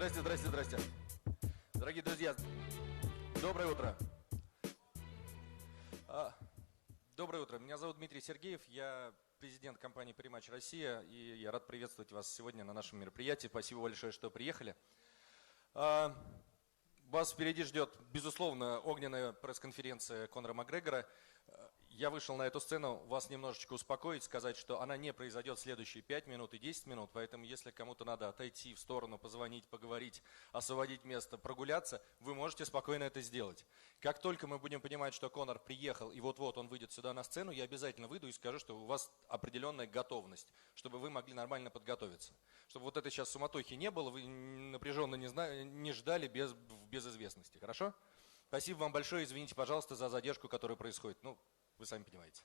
Здрасте, здрасте, здрасте. Дорогие друзья, доброе утро. Доброе утро. Меня зовут Дмитрий Сергеев. Я президент компании Париматч Россия. И я рад приветствовать вас сегодня на нашем мероприятии. Спасибо большое, что приехали. Вас впереди ждет, безусловно, огненная пресс-конференция Конора Макгрегора. Я вышел на эту сцену вас немножечко успокоить, сказать, что она не произойдет в следующие 5 минут и 10 минут, поэтому если кому-то надо отойти в сторону, позвонить, поговорить, освободить место, прогуляться, вы можете спокойно это сделать. Как только мы будем понимать, что Конор приехал и вот-вот он выйдет сюда на сцену, я обязательно выйду и скажу, что у вас определенная готовность, чтобы вы могли нормально подготовиться. Чтобы вот этой сейчас суматохи не было, вы напряженно не ждали без известности. Хорошо? Спасибо вам большое. Извините, пожалуйста, за задержку, которая происходит. Ну, вы сами понимаете.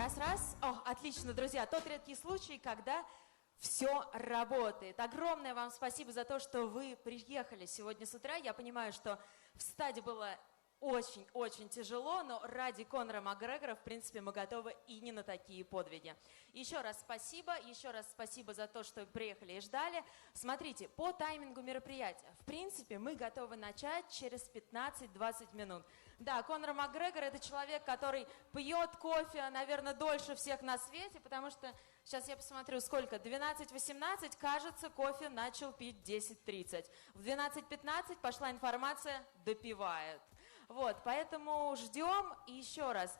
Раз-раз. О, отлично, друзья. Тот редкий случай, когда все работает. Огромное вам спасибо за то, что вы приехали сегодня с утра. Я понимаю, что встать было очень-очень тяжело, но ради Конора Макгрегора, в принципе, мы готовы и не на такие подвиги. Еще раз спасибо за то, что приехали и ждали. Смотрите, по таймингу мероприятия, в принципе, мы готовы начать через 15-20 минут. Да, Конор Макгрегор – это человек, который пьет кофе, наверное, дольше всех на свете, потому что, сейчас я посмотрю, сколько, 12:18, кажется, кофе начал пить в 10:30. В 12:15 пошла информация, допивает. Вот, поэтому ждем. И еще раз,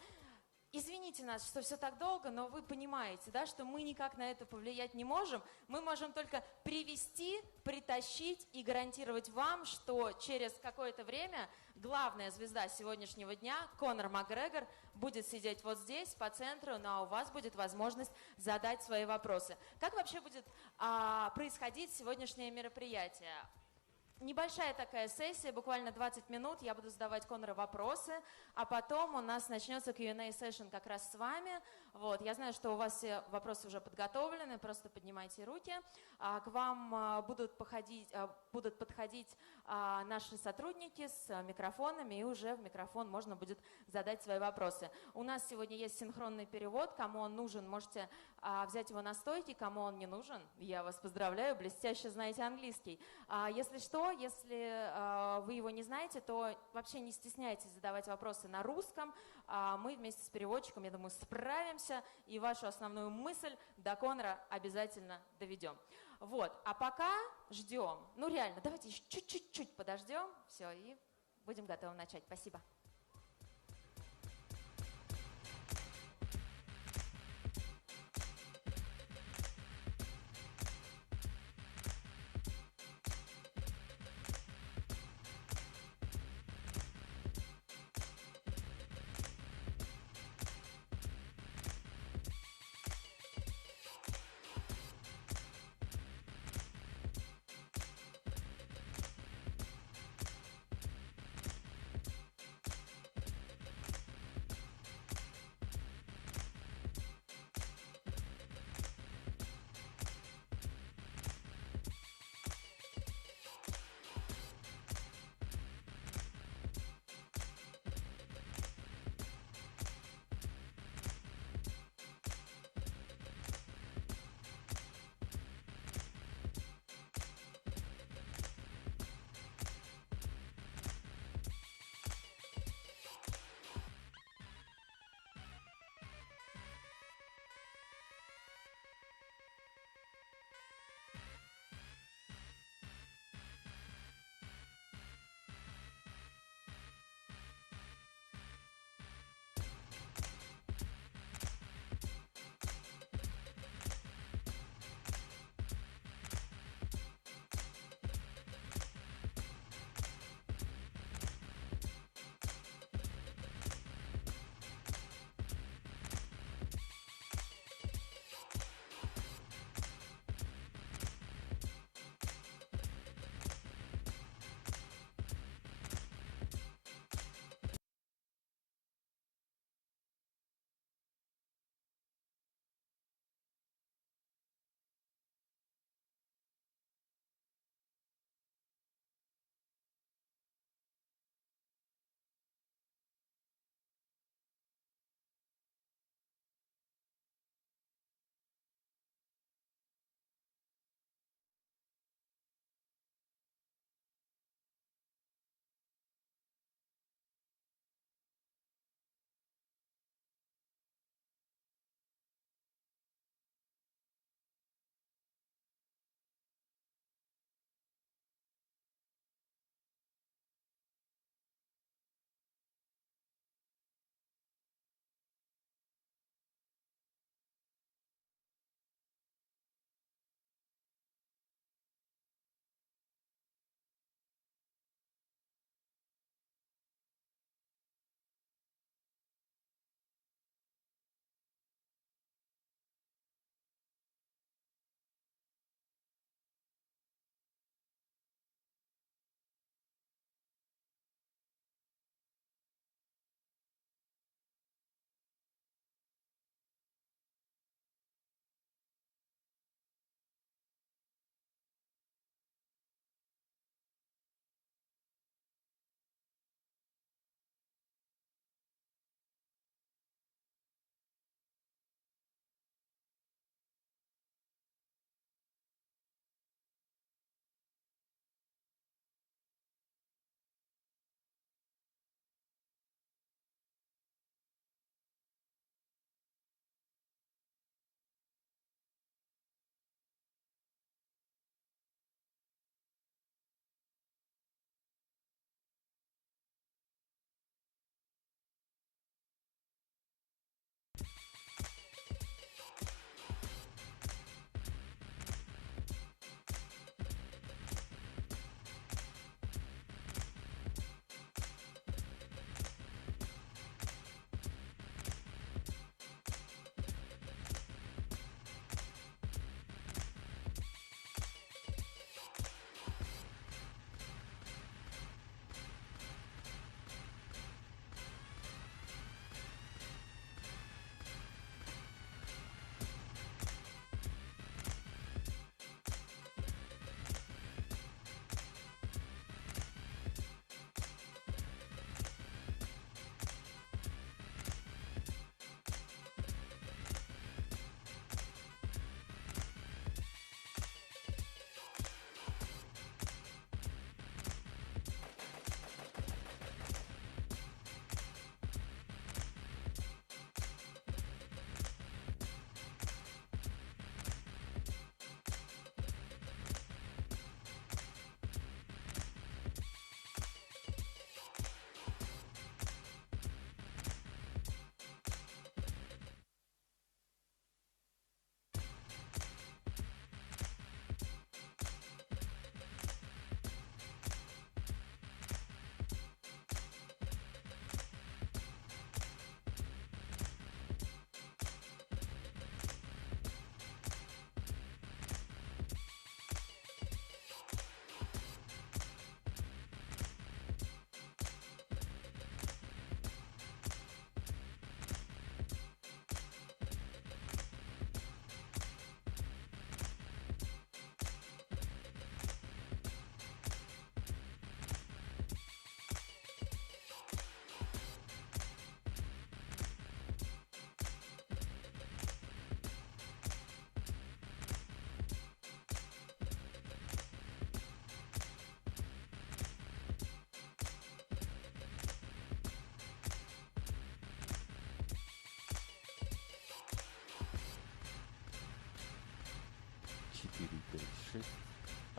извините нас, что все так долго, но вы понимаете, да, что мы никак на это повлиять не можем. Мы можем только привести, притащить и гарантировать вам, что через какое-то время главная звезда сегодняшнего дня, Конор Макгрегор, будет сидеть вот здесь, по центру, но у вас будет возможность задать свои вопросы. Как вообще будет происходить сегодняшнее мероприятие? Небольшая такая сессия, буквально 20 минут, я буду задавать Конору вопросы, а потом у нас начнется Q&A сессион как раз с вами. Вот, я знаю, что у вас все вопросы уже подготовлены, просто поднимайте руки. К вам будут подходить наши сотрудники с микрофонами, и уже в микрофон можно будет задать свои вопросы. У нас сегодня есть синхронный перевод, кому он нужен, можете взять его на стойке, кому он не нужен, я вас поздравляю, блестяще знаете английский. Если что, если вы его не знаете, то вообще не стесняйтесь задавать вопросы на русском. Мы вместе с переводчиком, я думаю, справимся и вашу основную мысль до Конора обязательно доведем. Вот, а пока ждем. Ну реально, давайте еще чуть-чуть подождем. Все, и будем готовы начать. Спасибо.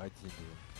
1-2.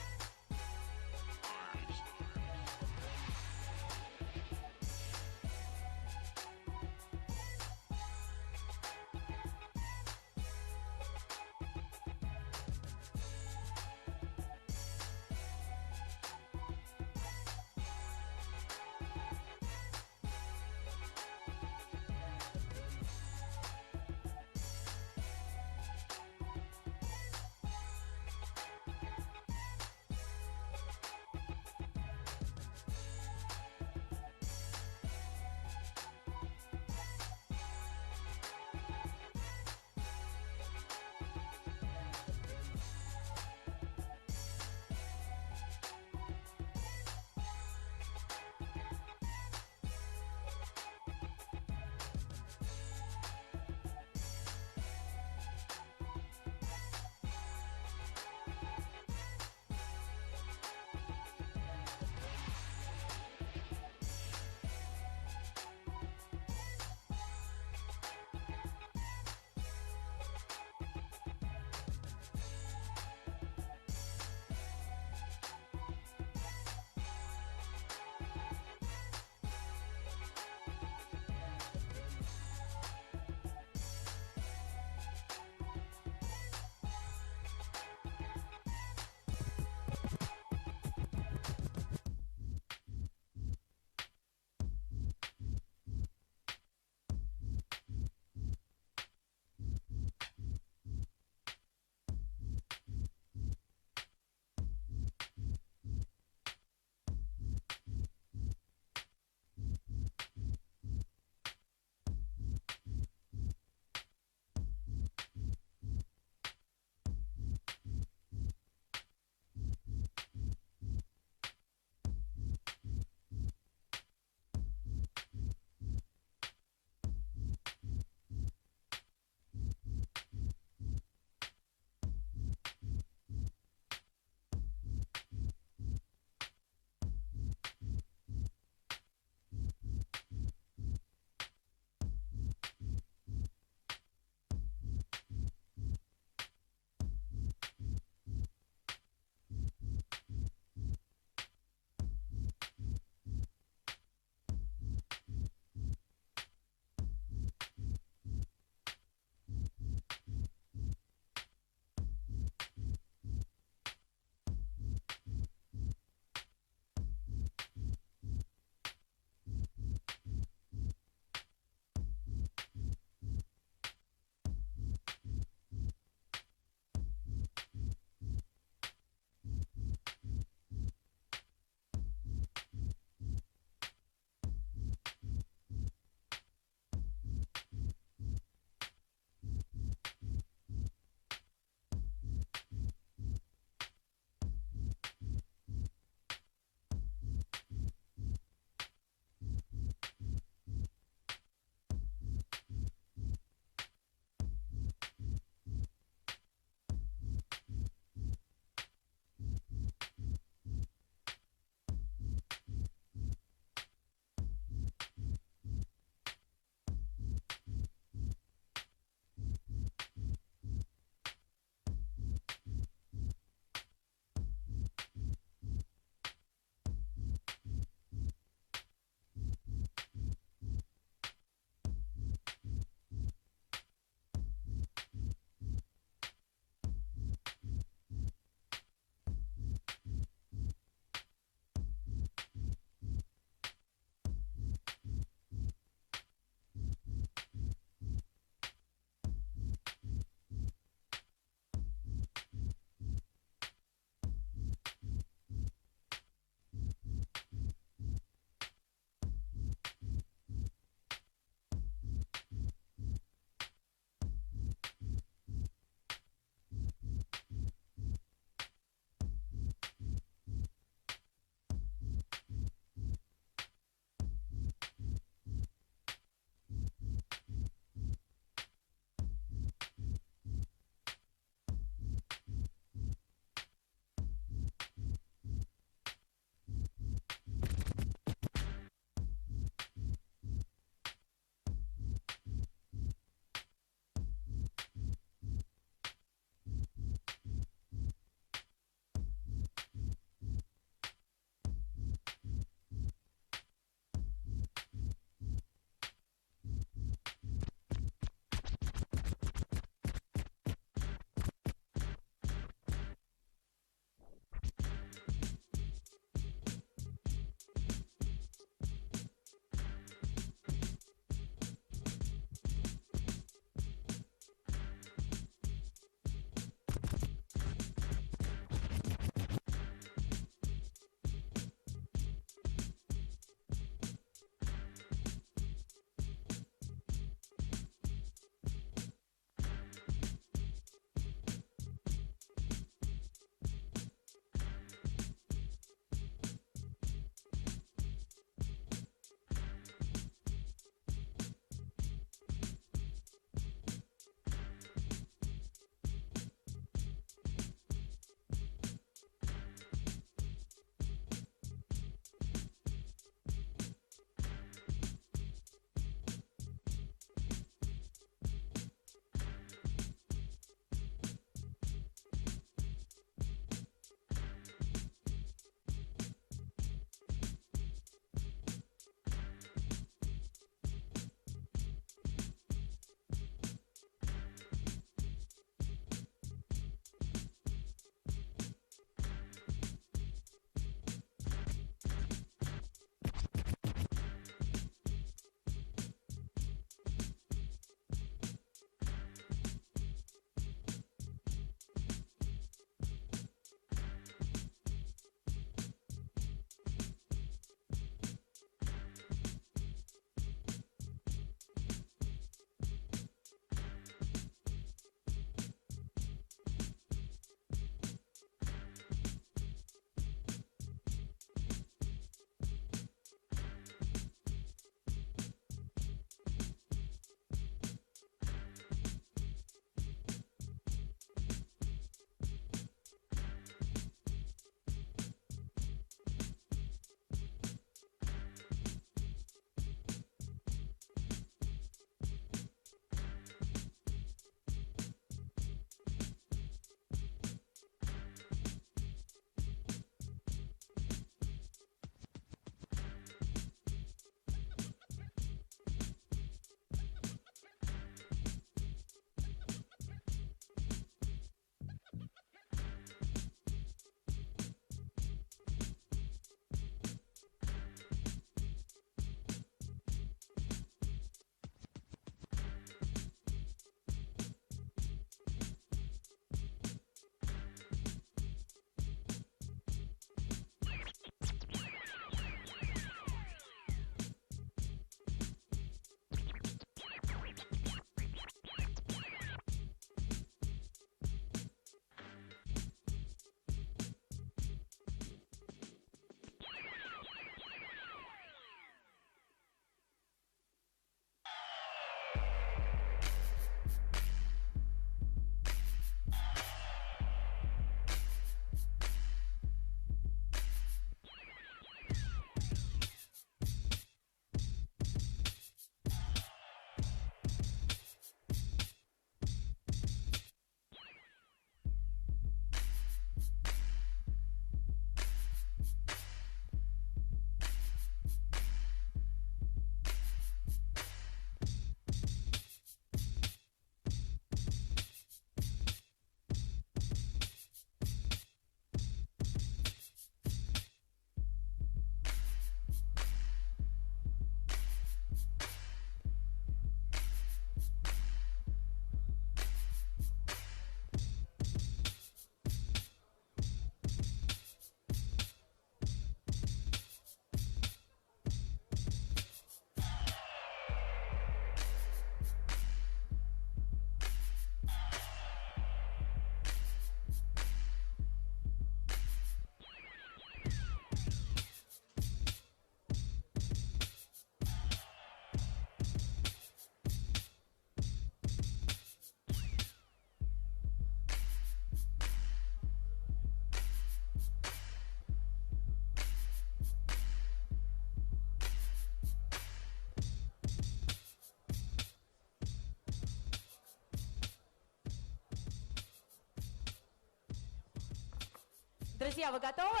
Друзья, вы готовы?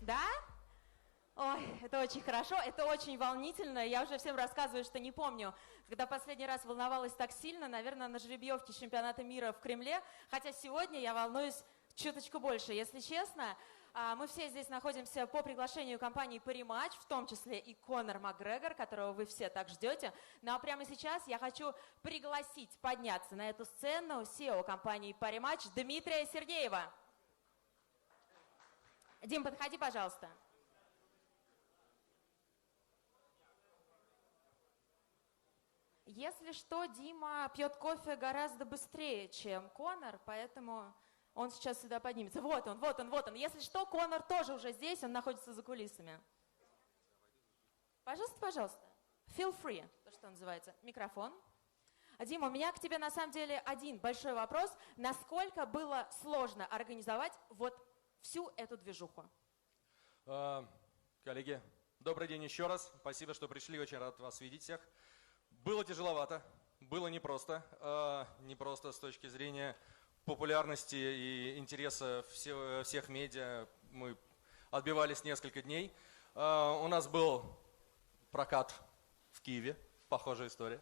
Да? Ой, это очень хорошо, это очень волнительно. Я уже всем рассказываю, что не помню, когда последний раз волновалась так сильно, наверное, на жеребьевке чемпионата мира в Кремле. Хотя сегодня я волнуюсь чуточку больше. Если честно, мы все здесь находимся по приглашению компании Parimatch, в том числе и Конор Макгрегор, которого вы все так ждете. Ну а прямо сейчас я хочу пригласить подняться на эту сцену SEO компании Parimatch Дмитрия Сергеева. Дим, подходи, пожалуйста. Если что, Дима пьет кофе гораздо быстрее, чем Конор, поэтому он сейчас сюда поднимется. Вот он, вот он, вот он. Если что, Конор тоже уже здесь, он находится за кулисами. Пожалуйста, пожалуйста. Feel free, то, что называется. Микрофон. Дима, у меня к тебе на самом деле один большой вопрос. Насколько было сложно организовать вот всю эту движуху? Коллеги, добрый день еще раз. Спасибо, что пришли. Очень рад вас видеть всех. Было тяжеловато, было непросто. Непросто с точки зрения популярности и интереса всех медиа. Мы отбивались несколько дней. У нас был прокат в Киеве, похожая история.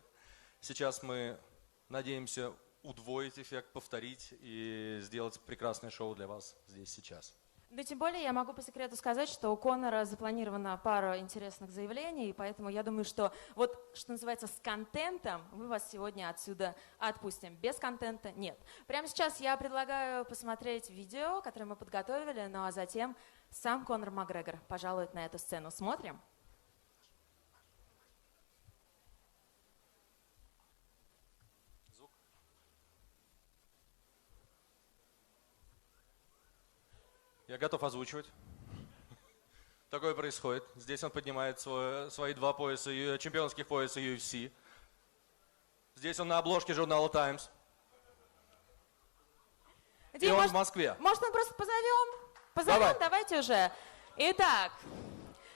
Сейчас мы надеемся удвоить эффект, повторить и сделать прекрасное шоу для вас здесь сейчас. Да, тем более я могу по секрету сказать, что у Конора запланирована пара интересных заявлений, и поэтому я думаю, что вот, что называется, с контентом мы вас сегодня отсюда отпустим. Без контента нет. Прямо сейчас я предлагаю посмотреть видео, которое мы подготовили, ну а затем сам Конор Макгрегор пожалует на эту сцену. Смотрим. Я готов озвучивать. Такое происходит. Здесь он поднимает свои 2 пояса, чемпионских пояса UFC. Здесь он на обложке журнала Times. Дим, и он может, в Москве. Может, мы просто позовем? Позовем, давайте уже. Итак,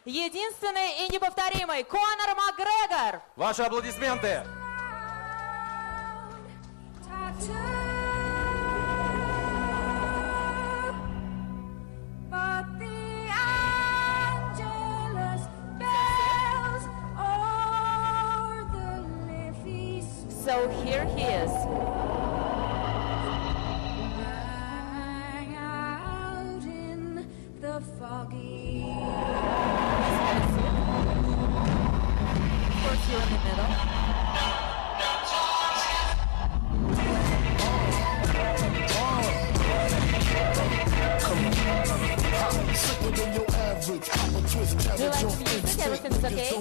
единственный и неповторимый Конор Макгрегор. Ваши аплодисменты. So here he is. Out in the foggy. Of course, you're in the middle. Do you like the music? Everything's okay?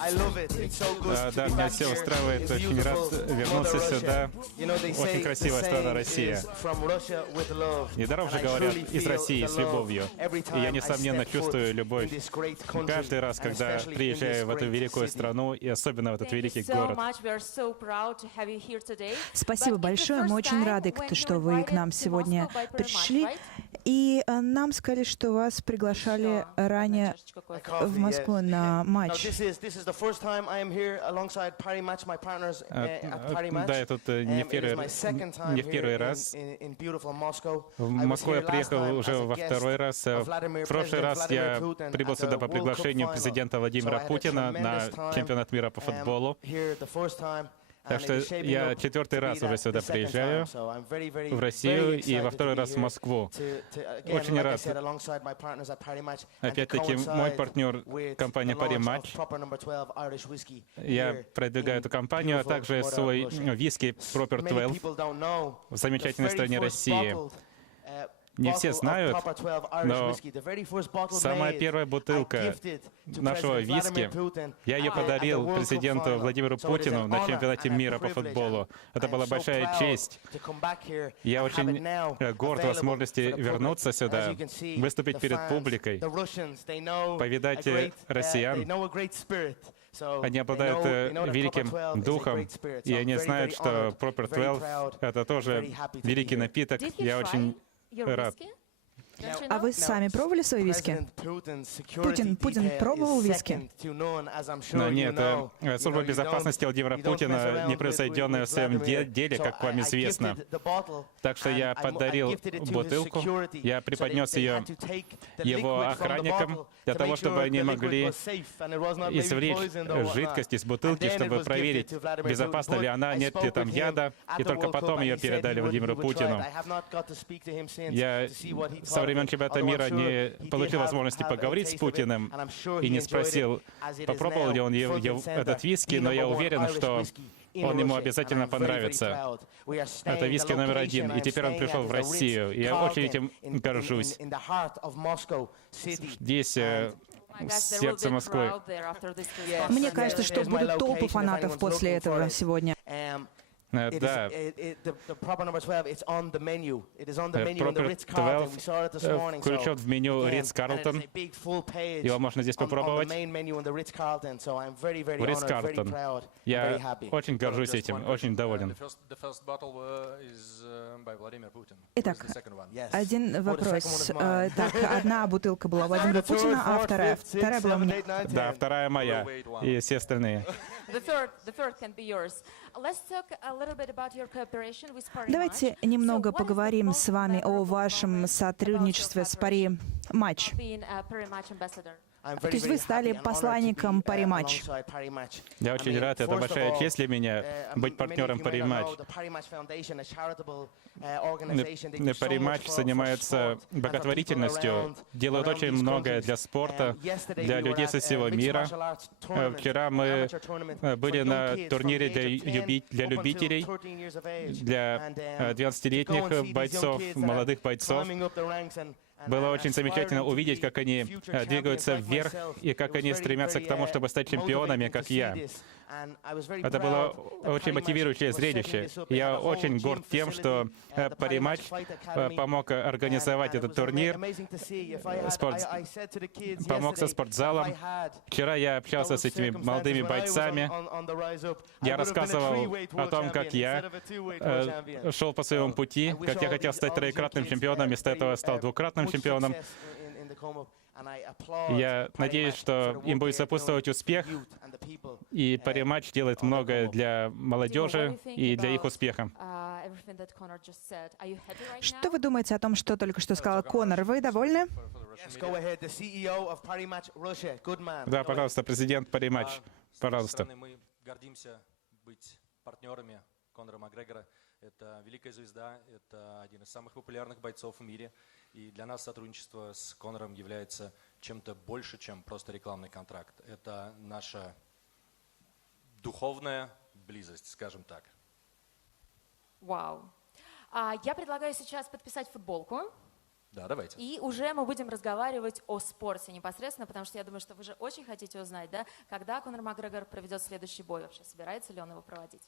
I love it. It's so good to Да, be меня back все here. устраивает. It's Очень рад beautiful. вернуться Mother сюда. Russia. You know, they say Очень красивая the страна saying Россия. is from Russia with love. Недаром же And I говорят truly из feel России the с love любовью. every И time я, I несомненно, step чувствую foot любовь in this great country, каждый раз, and когда especially in приезжаю this в эту great великую city. страну, и особенно в этот Thank you великий so город. much. We are so proud to have you here today. Спасибо But it's the большое. Мы first очень time рады, when you что вы к нам invited to сегодня Moscow by Parimatch, пришли. right? И нам сказали, что вас приглашали Еще ранее одна чашечка кофе. в Москву на Now, матч. this is the first time I am here alongside Parimatch, my partners at Parimatch. Да, я тут не в It is my second time не в первый here раз. in beautiful Moscow. В I was Москву я here last приехал time уже as a во guest второй раз. of В Vladimir- прошлый President раз я Vladimir Putin прибыл at сюда the по World приглашению Cup президента final. Владимира So I had a Путина на tremendous time, чемпионат мира по футболу. here the first time. Так что я четвертый раз уже сюда приезжаю в Россию и во второй раз в Москву. Очень рад. Опять-таки, мой партнер компания Parimatch. Я продвигаю эту компанию, а также свой виски Proper 12 в замечательной стране России. Не все знают, но самая первая бутылка нашего виски, я ее подарил президенту Владимиру Путину на чемпионате мира по футболу. Это была большая честь. Я очень горд возможности вернуться сюда, выступить перед публикой, повидать россиян. Они обладают великим духом, и они знают, что Proper 12 — это тоже великий напиток. Did he Я try очень your рад. whiskey? Don't you А know? вы сами пробовали свои виски? Путин пробовал виски? Но нет, служба безопасности Владимира Путина непревзойденная в своем деле, как вам известно. Так что я подарил бутылку, я преподнес ее его охранникам для того, чтобы они могли извлечь жидкость из бутылки, чтобы проверить, безопасна ли она, нет ли там яда, и только потом ее передали Владимиру Путину. Я со времен чемпионата мира не получил возможности поговорить с Путиным и не спросил, попробовал ли он этот виски, но я уверен, что он ему обязательно понравится. Это виски номер 1, и теперь он пришел в Россию, и я очень этим горжусь. Здесь, в сердце Москвы. Мне кажется, что будут толпы фанатов после этого сегодня. Да. Proper 12 включен в меню Ритц-Карлтон. Его можно здесь попробовать. В Ритц-Карлтон. Я очень горжусь этим, очень доволен. Итак, один вопрос. Так, одна бутылка была у Владимира Путина, а вторая была мне. Да, вторая моя и все остальные. Давайте немного поговорим с вами о вашем сотрудничестве с Пари Матч. То есть вы стали посланником Пари Матч. Я очень рад, это большая честь для меня быть партнером Пари Матч. Пари Матч занимается благотворительностью, делает очень многое для спорта, для людей со всего мира. Вчера мы были на турнире для любителей, для 12-летних бойцов, молодых бойцов. Было очень замечательно увидеть, как они двигаются вверх и как они стремятся к тому, чтобы стать чемпионами, как я. Это было очень мотивирующее зрелище. Я очень горд тем, что Пари Матч помог организовать этот турнир, помог со спортзалом. Вчера я общался с этими молодыми бойцами. Я рассказывал о том, как я шел по своему пути, как я хотел стать троекратным чемпионом, вместо этого стал двукратным чемпионом. Я надеюсь, что им будет сопутствовать успех, и Пари Матч делает многое для молодежи и для их успеха. Что вы думаете о том, что только что сказал Конор? Вы довольны? Да, пожалуйста, президент Пари Матч, пожалуйста. Мы гордимся быть партнерами Конора Макгрегора. Это великая звезда, это один из самых популярных бойцов в мире. И для нас сотрудничество с Конором является чем-то больше, чем просто рекламный контракт. Это наша духовная близость, скажем так. Вау. Я предлагаю сейчас подписать футболку. Да, давайте. И уже мы будем разговаривать о спорте непосредственно, потому что я думаю, что вы же очень хотите узнать, да, когда Конор Макгрегор проведет следующий бой вообще, собирается ли он его проводить?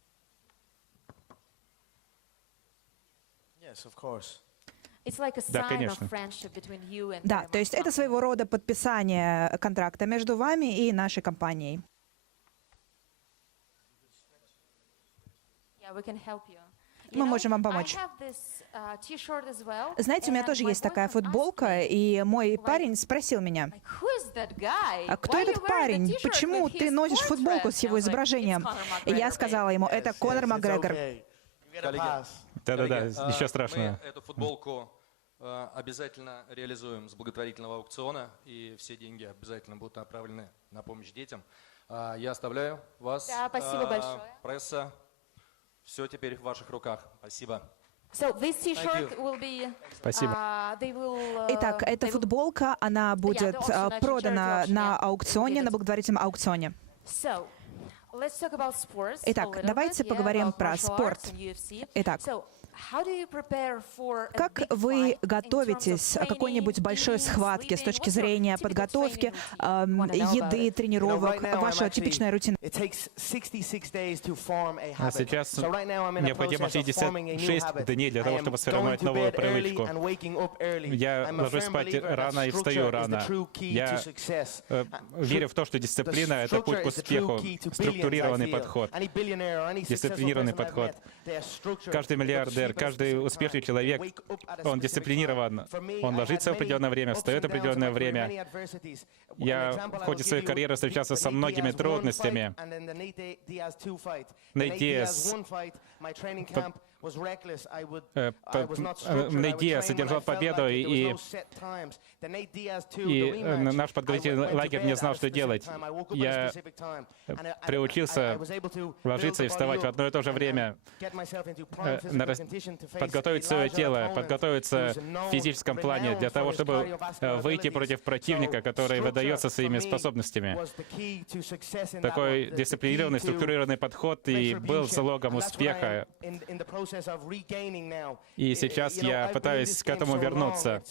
Yes, of course. Да, конечно. Да, то есть это своего рода подписание контракта между вами и нашей компанией. Мы можем вам помочь. Знаете, у меня тоже есть такая футболка, и мой парень спросил меня, а кто этот парень? Почему ты носишь футболку с его изображением? И я сказала ему, это Конор Макгрегор. Да-да-да, ничего страшного. Мы эту футболку обязательно реализуем с благотворительного аукциона, и все деньги обязательно будут направлены на помощь детям. Я оставляю вас. Да, спасибо большое. Пресса. Все теперь в ваших руках. Спасибо. Спасибо. Итак, эта футболка, она будет продана на аукционе, на благотворительном аукционе. Итак, давайте поговорим про спорт. Итак, как вы готовитесь к какой-нибудь большой схватке с точки зрения подготовки, еды, тренировок, ваша типичная рутина? Сейчас необходимо 66 дней для того, чтобы сформировать новую привычку. Я ложусь спать рано и встаю рано. Я верю в то, что дисциплина — это путь к успеху, структурированный подход, дисциплинированный подход. Каждый миллиардер лидер, каждый успешный человек, он дисциплинирован. Он ложится в определенное время, встает в определенное время. Я в ходе своей карьеры встречался со многими трудностями. Нейт Диаз одержал победу, и наш подготовительный лагерь не знал, что делать. Я приучился ложиться и вставать в одно и то же время, подготовить свое тело, подготовиться в физическом плане для того, чтобы выйти против противника, который выдается своими способностями. Такой дисциплинированный, структурированный подход и был залогом успеха. И сейчас я пытаюсь к этому вернуться.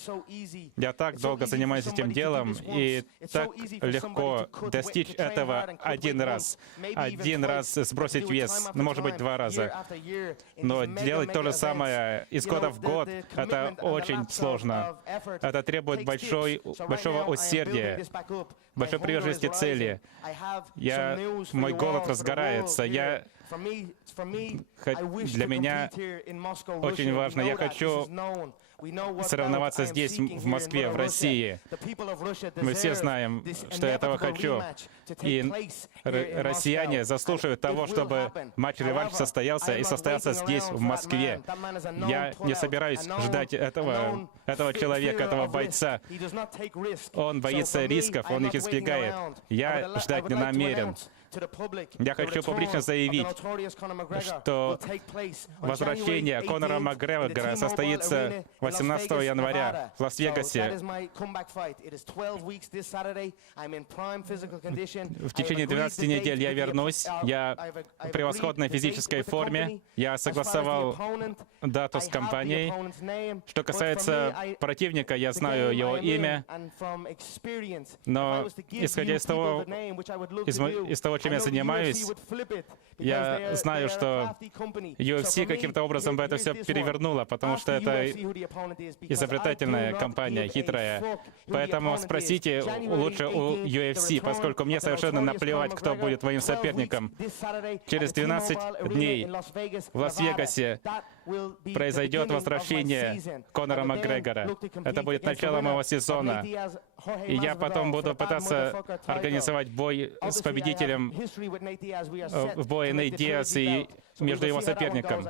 Я так долго занимаюсь этим делом, и так легко достичь этого один раз. Один раз сбросить вес, может быть, 2 раза. Но делать то же самое из года в год, это очень сложно. Это требует большого усердия, большой приверженности цели. Мой голод разгорается. Для меня очень важно, я хочу соревноваться здесь, в Москве, в России. Мы все знаем, что я этого хочу. И россияне заслуживают того, чтобы матч-реванш состоялся и состоялся здесь, в Москве. Я не собираюсь ждать этого человека, этого бойца. Он боится рисков, он их избегает. Я ждать не намерен. Я хочу публично заявить, что возвращение Конора Макгрегора состоится 18 января в Лас-Вегасе. В течение 12 недель я вернусь. Я в превосходной физической форме. Я согласовал дату с компанией. Что касается противника, я знаю его имя. Но исходя из того, чем я занимаюсь, я знаю, что UFC каким-то образом бы это все перевернуло, потому что это изобретательная компания, хитрая. Поэтому спросите лучше у UFC, поскольку мне совершенно наплевать, кто будет моим соперником. Через 12 дней в Лас-Вегасе произойдет возвращение Конора Макгрегора. Это будет начало моего сезона. И я потом буду пытаться организовать бой с победителем в бое Нейт Диаз и между его соперником.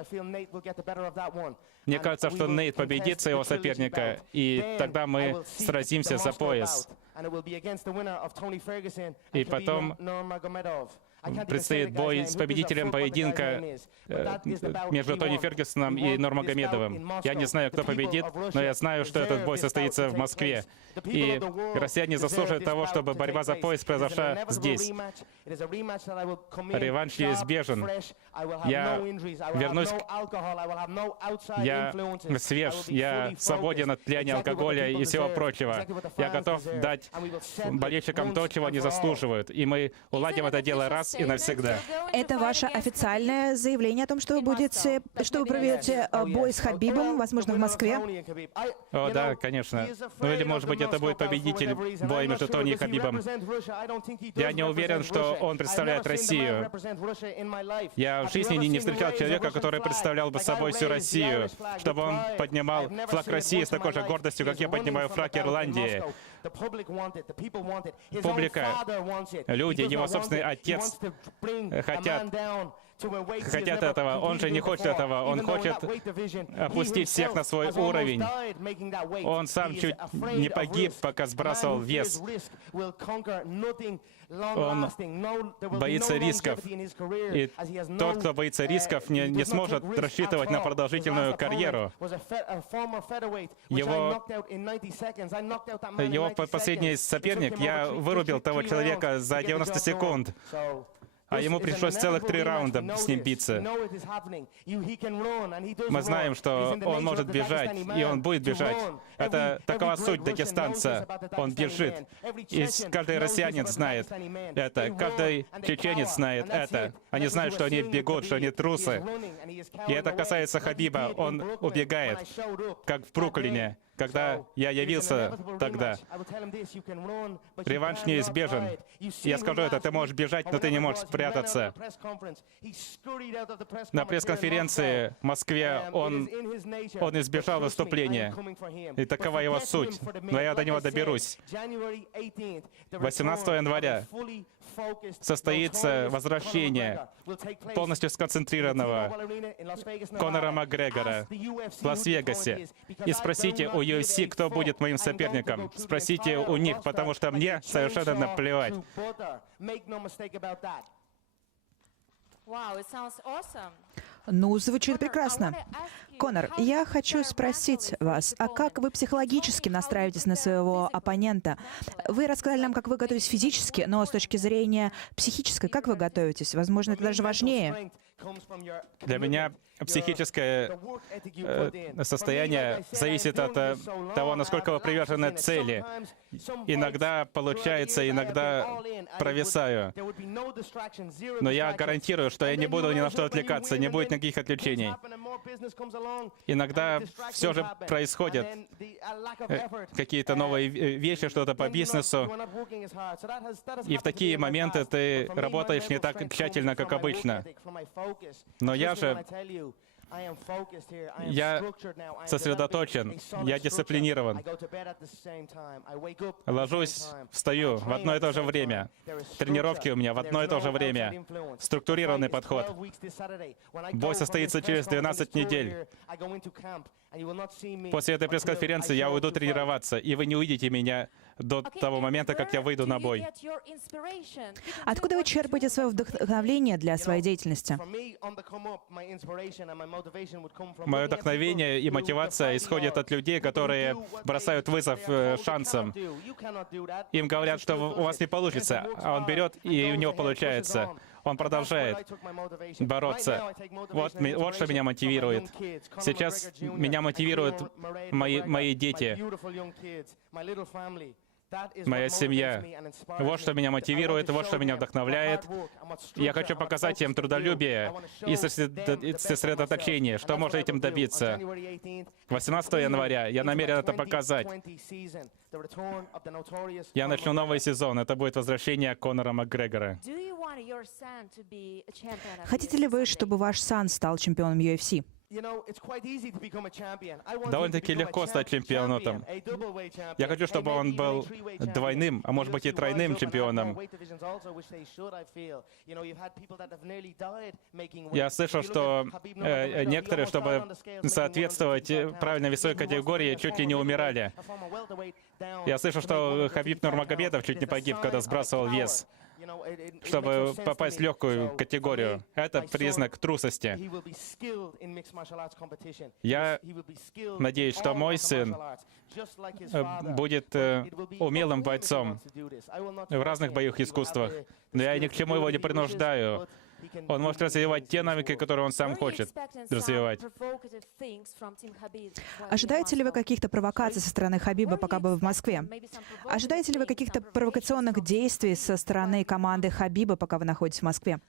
Мне кажется, что Нейт победит своего соперника, и тогда мы сразимся за пояс. И потом предстоит бой с победителем поединка между Тони Фергюсоном и Нурмагомедовым. Я не знаю, кто победит, но я знаю, что этот бой состоится в Москве. И россияне заслуживают того, чтобы борьба за пояс произошла здесь. Реванш неизбежен. Я вернусь, я свеж, я свободен от влияния алкоголя и всего прочего. Я готов дать болельщикам то, чего они заслуживают. И мы уладим это дело раз и навсегда. Это ваше официальное заявление о том, что вы проведете бой с Хабибом, возможно, в Москве? О, да, конечно. Ну или, может быть, это будет победитель боя между Тони и Хабибом. Я не уверен, что он представляет Россию. Я в жизни не встречал человека, который представлял бы собой всю Россию, чтобы он поднимал флаг России с такой же гордостью, как я поднимаю флаг Ирландии. Публика, люди, его собственный отец хотят этого. Он же не хочет этого. Он хочет опустить всех на свой уровень. Он сам чуть не погиб, пока сбрасывал вес. Он боится рисков. И тот, кто боится рисков, не сможет рассчитывать на продолжительную карьеру. Его последний соперник, я вырубил того человека за 90 секунд. А ему пришлось целых 3 раунда с ним биться. Мы знаем, что он может бежать, и он будет бежать. Это такова суть дагестанца. Он бежит. И каждый россиянин знает это. Каждый чеченец знает это. Они знают, что они бегут, что они трусы. И это касается Хабиба. Он убегает, как в Бруклине. когда я явился тогда. Реванш неизбежен. Я скажу это, ты можешь бежать, но ты не можешь спрятаться. На пресс-конференции в Москве он избежал выступления. И такова его суть. Но я до него доберусь. 18 января состоится возвращение полностью сконцентрированного Конора Макгрегора в Лас-Вегасе. И спросите у UFC, кто будет моим соперником. Спросите у них, потому что мне совершенно наплевать. Ну, звучит прекрасно. Конор, я хочу спросить вас, а как вы психологически настраиваетесь на своего оппонента? Вы рассказали нам, как вы готовитесь физически, но с точки зрения психической, как вы готовитесь? Возможно, это даже важнее. Для меня психическое состояние зависит от того, насколько вы привержены цели. Иногда получается, иногда провисаю. Но я гарантирую, что я не буду ни на что отвлекаться, не будет никаких отвлечений. Иногда все же происходят какие-то новые вещи, что-то по бизнесу. И в такие моменты ты работаешь не так тщательно, как обычно. Но я сосредоточен, я дисциплинирован. Ложусь, встаю в одно и то же время. Тренировки у меня в одно и то же время. Структурированный подход. Бой состоится через 12 недель. После этой пресс-конференции я уйду тренироваться, и вы не увидите меня до того момента, как я выйду на бой. Откуда вы черпаете свое вдохновление для своей деятельности? Мое вдохновение и мотивация исходят от людей, которые бросают вызов шансам. Им говорят, что у вас не получится, а он берет, и у него получается. Он продолжает бороться. Вот что меня мотивирует. Сейчас меня мотивируют мои дети, моя семья. Вот что меня мотивирует, вот что меня вдохновляет. Я хочу показать им трудолюбие и сосредоточение, что можно этим добиться. 18 января я намерен это показать. Я начну новый сезон. Это будет возвращение Конора Макгрегора. Хотите ли вы, чтобы ваш сын стал чемпионом UFC? Довольно-таки легко стать чемпионом. Я хочу, чтобы он был двойным, а может быть и тройным чемпионом. Я слышал, что некоторые, чтобы соответствовать правильной весовой категории, чуть ли не умирали. Я слышал, что Хабиб Нурмагомедов чуть не погиб, когда сбрасывал вес, чтобы попасть в легкую категорию. Это признак трусости. Я надеюсь, что мой сын будет умелым бойцом в разных боевых искусствах. Но я ни к чему его не принуждаю. Он может развивать те навыки, которые он сам хочет развивать. Ожидаете ли вы каких-то провокаций со стороны Хабиба, пока вы в Москве? Ожидаете ли вы каких-то провокационных действий со стороны команды Хабиба, пока вы находитесь в Москве?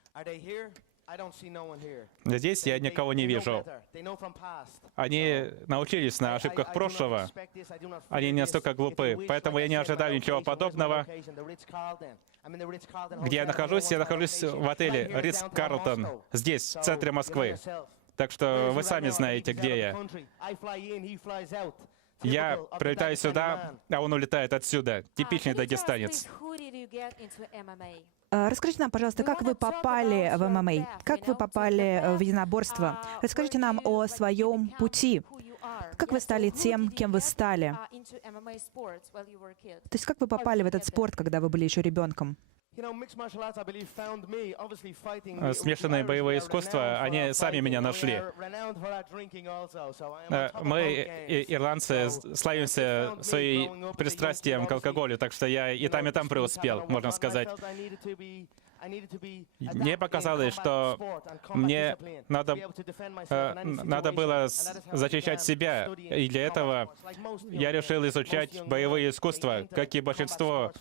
Здесь я никого не вижу. Они научились на ошибках прошлого. Они не настолько глупы. Поэтому я не ожидаю ничего подобного. Где я нахожусь в отеле Ритц-Карлтон, здесь, в центре Москвы. Так что вы сами знаете, где я. Я прилетаю сюда, а он улетает отсюда. Типичный дагестанец. Расскажите нам, пожалуйста, как вы попали в ММА? Как вы попали в единоборство? Расскажите нам о своем пути. Как вы стали тем, кем вы стали? То есть как вы попали в этот спорт, когда вы были еще ребенком? Смешанные боевые искусства, они сами меня нашли. Мы, ирландцы, славимся своим пристрастием к алкоголю, так что я и там преуспел, можно сказать. Мне показалось, что мне надо было защищать себя, и для этого я решил изучать боевые искусства, как и большинство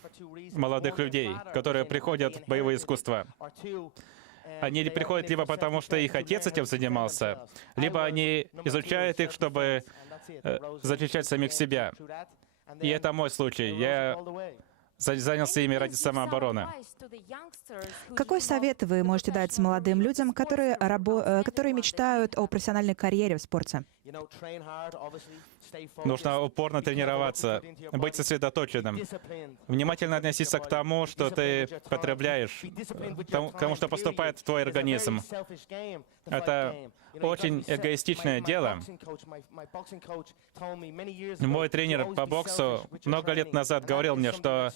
молодых людей, которые приходят в боевые искусства. Они приходят либо потому, что их отец этим занимался, либо они изучают их, чтобы защищать самих себя. И это мой случай. Я занялся ими ради самообороны. Какой совет вы можете дать молодым людям, которые мечтают о профессиональной карьере в спорте? Нужно упорно тренироваться, быть сосредоточенным, внимательно относиться к тому, что ты потребляешь, к тому, что поступает в твой организм. Это очень эгоистичное дело. Мой тренер по боксу много лет назад говорил мне, что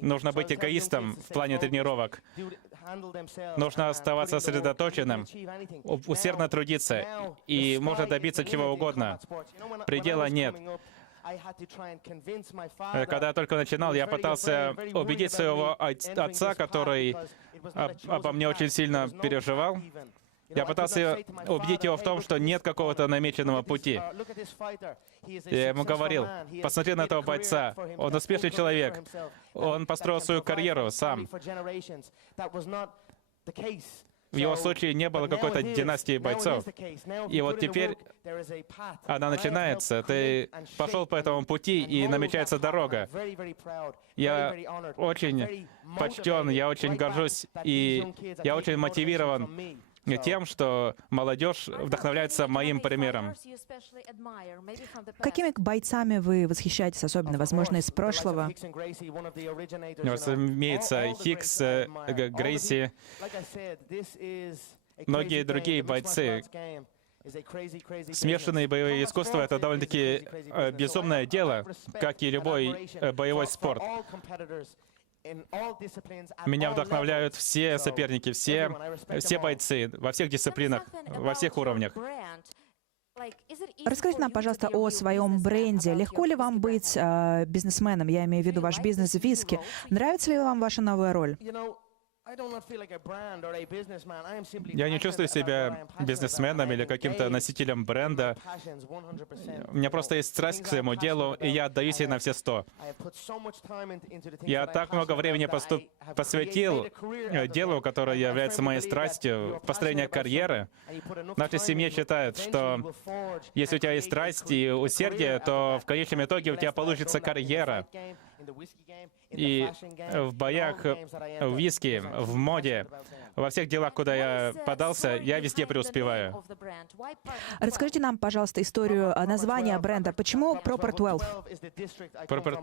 нужно быть эгоистом в плане тренировок. Нужно оставаться сосредоточенным, усердно трудиться, и можно добиться чего угодно. Предела нет. Когда я только начинал, я пытался убедить своего отца, который обо мне очень сильно переживал. Я пытался убедить его в том, что нет какого-то намеченного пути. Я ему говорил: посмотри на этого бойца, он успешный человек, он построил свою карьеру сам. В его случае не было какой-то династии бойцов. И вот теперь она начинается, ты пошел по этому пути, и намечается дорога. Я очень почтен, я очень горжусь, и я очень мотивирован тем, что молодежь вдохновляется моим примером. Какими бойцами вы восхищаетесь особенно, возможно, из прошлого? Разумеется, Хикс, Грейси, многие другие бойцы. Смешанные боевые искусства — это довольно-таки безумное дело, как и любой боевой спорт. Меня вдохновляют все соперники, все бойцы во всех дисциплинах, во всех уровнях. Расскажите нам, пожалуйста, о своем бренде. Легко ли вам быть бизнесменом? Я имею в виду ваш бизнес виски. Нравится ли вам ваша новая роль? Я не чувствую себя бизнесменом или каким-то носителем бренда. У меня просто есть страсть к своему делу, и я отдаюсь ей на все 100. Я так много времени посвятил делу, которое является моей страстью, построению карьеры. В нашей семье считают, что если у тебя есть страсть и усердие, то в конечном итоге у тебя получится карьера. И в боях, в виски, в моде, во всех делах, куда я подался, я везде преуспеваю. Расскажите нам, пожалуйста, историю названия бренда. Почему Proper 12? Proper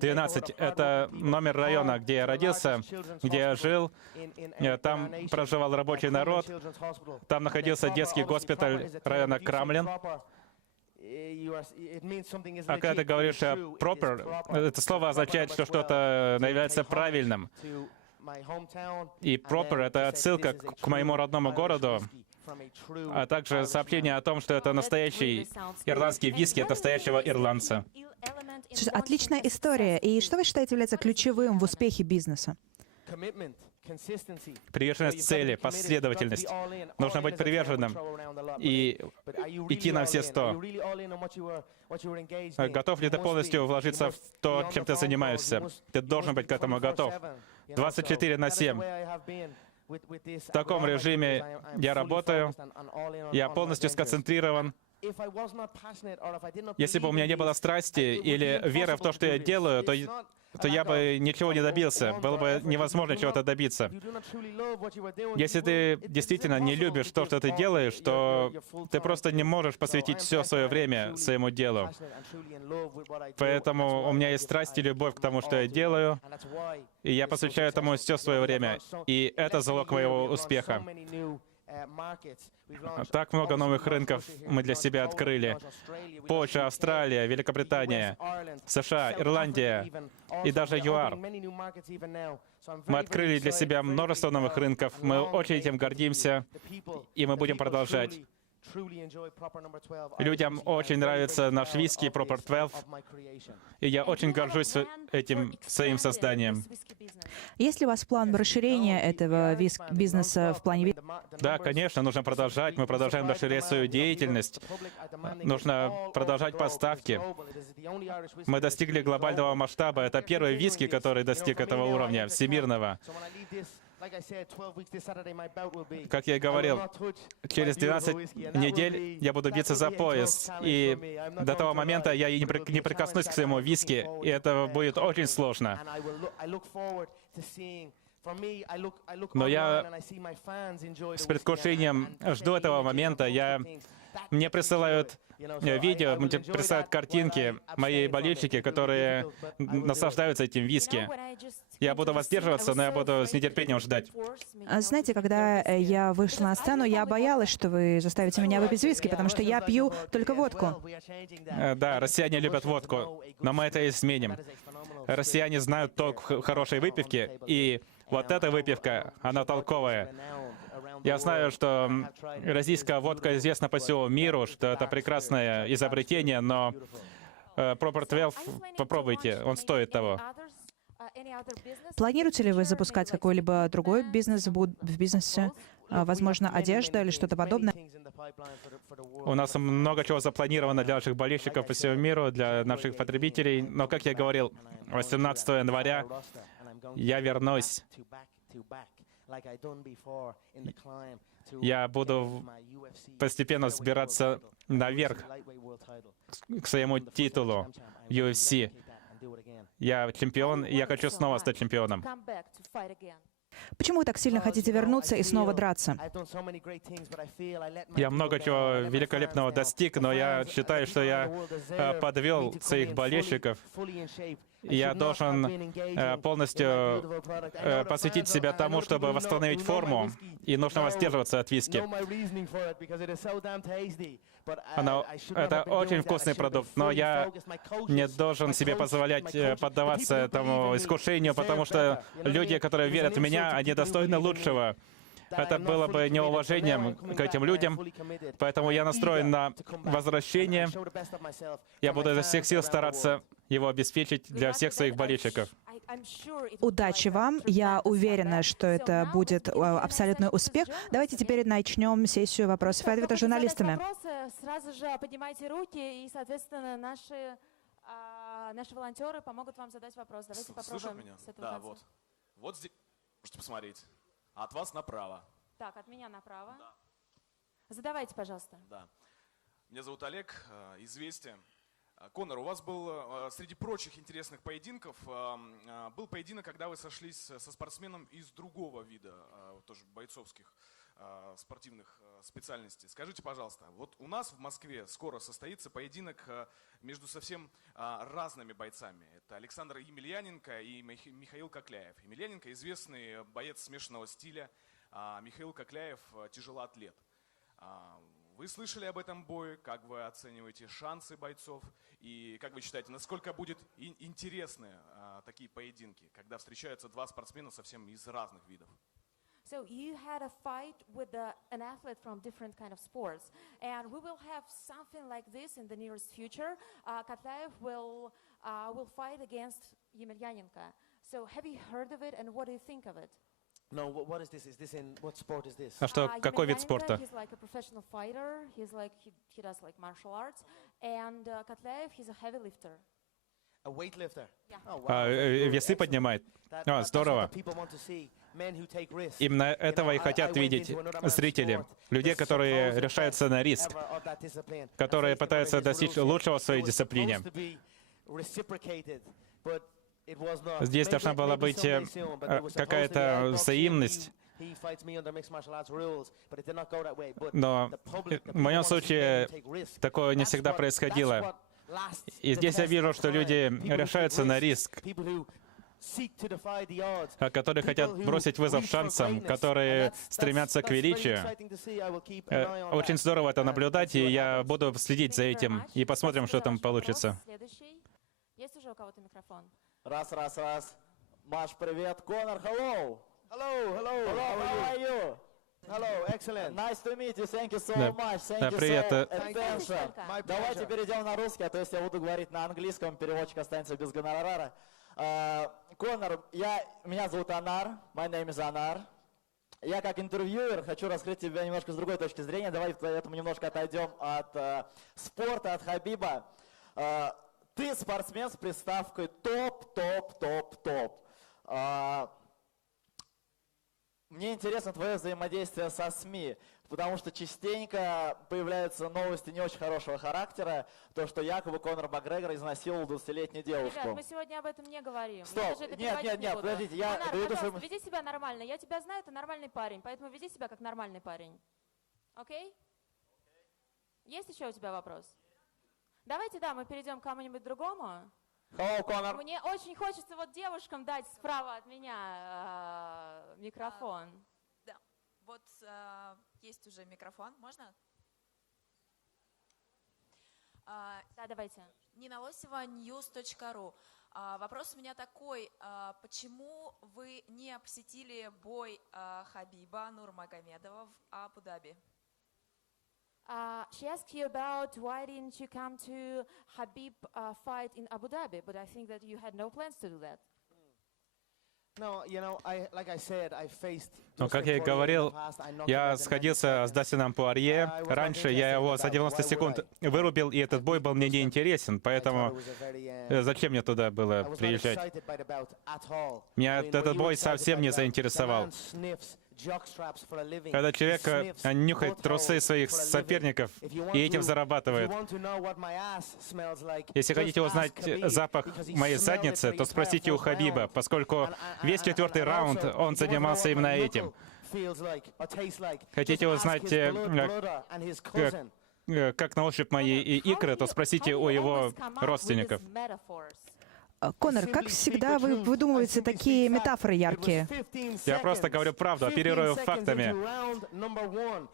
12, это номер района, где я родился, где я жил. Там проживал рабочий народ. Там находился детский госпиталь района Крамлин. А когда ты говоришь «proper», это слово означает, что что-то является правильным. И «proper» — это отсылка к моему родному городу, а также сообщение о том, что это настоящий ирландский виски от настоящего ирландца. Отличная история. И что вы считаете является ключевым в успехе бизнеса? Приверженность цели, последовательность. Нужно быть приверженным и идти на все 100. Готов ли ты полностью вложиться в то, чем ты занимаешься? Ты должен быть к этому готов. 24/7. В таком режиме я работаю, я полностью сконцентрирован. Если бы у меня не было страсти или веры в то, что я делаю, то я бы ничего не добился. Было бы невозможно чего-то добиться. Если ты действительно не любишь то, что ты делаешь, то ты просто не можешь посвятить все свое время своему делу. Поэтому у меня есть страсть и любовь к тому, что я делаю, и я посвящаю этому все свое время. И это залог моего успеха. Так много новых рынков мы для себя открыли. Польша, Австралия, Великобритания, США, Ирландия и даже ЮАР. Мы открыли для себя множество новых рынков. Мы очень этим гордимся, и мы будем продолжать. Людям очень нравится наш виски Proper 12, и я очень горжусь этим своим созданием. Есть ли у вас план расширения этого бизнеса в плане... Да, конечно, нужно продолжать. Мы продолжаем расширять свою деятельность. Нужно продолжать поставки. Мы достигли глобального масштаба. Это первый виски, который достиг этого уровня, всемирного. Как я и говорил, через 12 недель я буду биться за пояс. И до того момента я и не прикоснусь к своему виски, и это будет очень сложно. Но я с предвкушением жду этого момента. Мне присылают видео, мне присылают картинки, мои болельщики, которые наслаждаются этим виски. Я буду воздерживаться, но я буду с нетерпением ждать. Знаете, когда я вышла на сцену, я боялась, что вы заставите меня выпить виски, потому что я пью только водку. Да, россияне любят водку, но мы это изменим. Россияне знают толк в хорошей выпивке, и вот эта выпивка, она толковая. Я знаю, что российская водка известна по всему миру, что это прекрасное изобретение, но Proper 12 попробуйте, он стоит того. Планируете ли вы запускать какой-либо другой бизнес в бизнесе? Возможно, одежда или что-то подобное? У нас много чего запланировано для наших болельщиков по всему миру, для наших потребителей. Но, как я говорил, 18 января я вернусь. Я буду постепенно взбираться наверх к своему титулу UFC. Я чемпион, и я хочу снова стать чемпионом. Почему вы так сильно хотите вернуться и снова драться? Я много чего великолепного достиг, но я считаю, что я подвел своих болельщиков. Я должен полностью посвятить себя тому, чтобы восстановить форму, и нужно воздерживаться от виски. Это очень вкусный продукт, но я не должен себе позволять поддаваться этому искушению, потому что люди, которые верят в меня, они достойны лучшего. Это было бы неуважением к этим людям, поэтому я настроен на возвращение. Я буду изо всех сил стараться его обеспечить для всех своих болельщиков. Удачи вам. Я уверена, что это будет абсолютный успех. Давайте теперь начнем сессию вопросов и ответов с журналистами. Сразу же поднимайте руки, и, соответственно, наши волонтеры помогут вам задать вопрос. Давайте попробуем с этого конца. Да, вот здесь можете посмотреть. От вас направо. Так, от меня направо. Да. Задавайте, пожалуйста. Да. Меня зовут Олег, «Известия». Конор, у вас был, среди прочих интересных поединков, был поединок, когда вы сошлись со спортсменом из другого вида, тоже бойцовских спортивных специальностей. Скажите, пожалуйста, вот у нас в Москве скоро состоится поединок между совсем разными бойцами. Это Александр Емельяненко и Михаил Кокляев. Емельяненко известный боец смешанного стиля, Михаил Кокляев тяжелоатлет. Вы слышали об этом бое? Как вы оцениваете шансы бойцов? И как вы считаете, насколько будет интересны такие поединки, когда встречаются два спортсмена совсем из разных видов? So you had a fight with an athlete from different kind of sports, and we will have something like this in the nearest future. Kotlaev will fight against Yemelyanenko. So have you heard of it, and what do you think of it? No, what is this? Is this in what sport is this? А что, какой вид спорта? He's like a professional fighter. He's like he does like martial arts, and Kotlaev, he's a heavy lifter. A weightlifter. Yeah. Oh, wow. Весы поднимает. Здорово. Именно этого и хотят видеть зрители. Людей, которые решаются на риск, которые пытаются достичь лучшего в своей дисциплине. Здесь должна была быть какая-то взаимность. Но в моем случае такое не всегда происходило. И здесь я вижу, что люди решаются на риск, которые хотят бросить вызов шансам, которые стремятся к величию. Очень здорово это наблюдать, и я буду следить за этим, и посмотрим, что там получится. Есть уже у кого-то микрофон? Раз. Маш, привет. Конор, hello. Hello. How are you? Hello, excellent. Nice to meet you. Thank you so much. Thank you привет. so attention. Давайте перейдем на русский, а то если я буду говорить на английском, переводчик останется без гонорара. Конор, меня зовут Анар. My name is Anar. Я как интервьюер хочу раскрыть тебя немножко с другой точки зрения. Давай поэтому немножко отойдем от спорта, от Хабиба. Ты спортсмен с приставкой топ. Мне интересно твое взаимодействие со СМИ, потому что частенько появляются новости не очень хорошего характера, то, что якобы Конор Макгрегор изнасиловал 20-летнюю девушку. Ребят, мы сегодня об этом не говорим. Стоп, Я даже это переводить не нет, буду. подождите, я Анар, доведу пожалуйста, свою... веди себя нормально. Я тебя знаю, ты нормальный парень, поэтому веди себя как нормальный парень. Окей? Есть еще у тебя вопрос? Давайте, да, мы перейдем к кому-нибудь другому. Hello, Конор. Мне очень хочется вот девушкам дать справа от меня микрофон. Да, вот есть уже микрофон, можно? Да, давайте. Нина Лосева, news.ru. Вопрос у меня такой, почему вы не посетили бой Хабиба Нурмагомедова в Абу-Даби? She asked you about why didn't you come to Habib fight in Abu Dhabi, but I think that you had no plans to do that. Но, как я и говорил, я сходился с Дастином Пуарье. Раньше я его за 90 секунд вырубил, и этот бой был мне не интересен, поэтому зачем мне туда было приезжать? Меня этот бой совсем не заинтересовал. Когда человек нюхает трусы своих соперников и этим зарабатывает. Если хотите узнать запах моей задницы, то спросите у Хабиба, поскольку весь 4-й раунд он занимался именно этим. Хотите узнать, как на ощупь мои икры, то спросите у его родственников. Конор, как всегда, вы выдумываете такие метафоры яркие. Я просто говорю правду, оперирую фактами.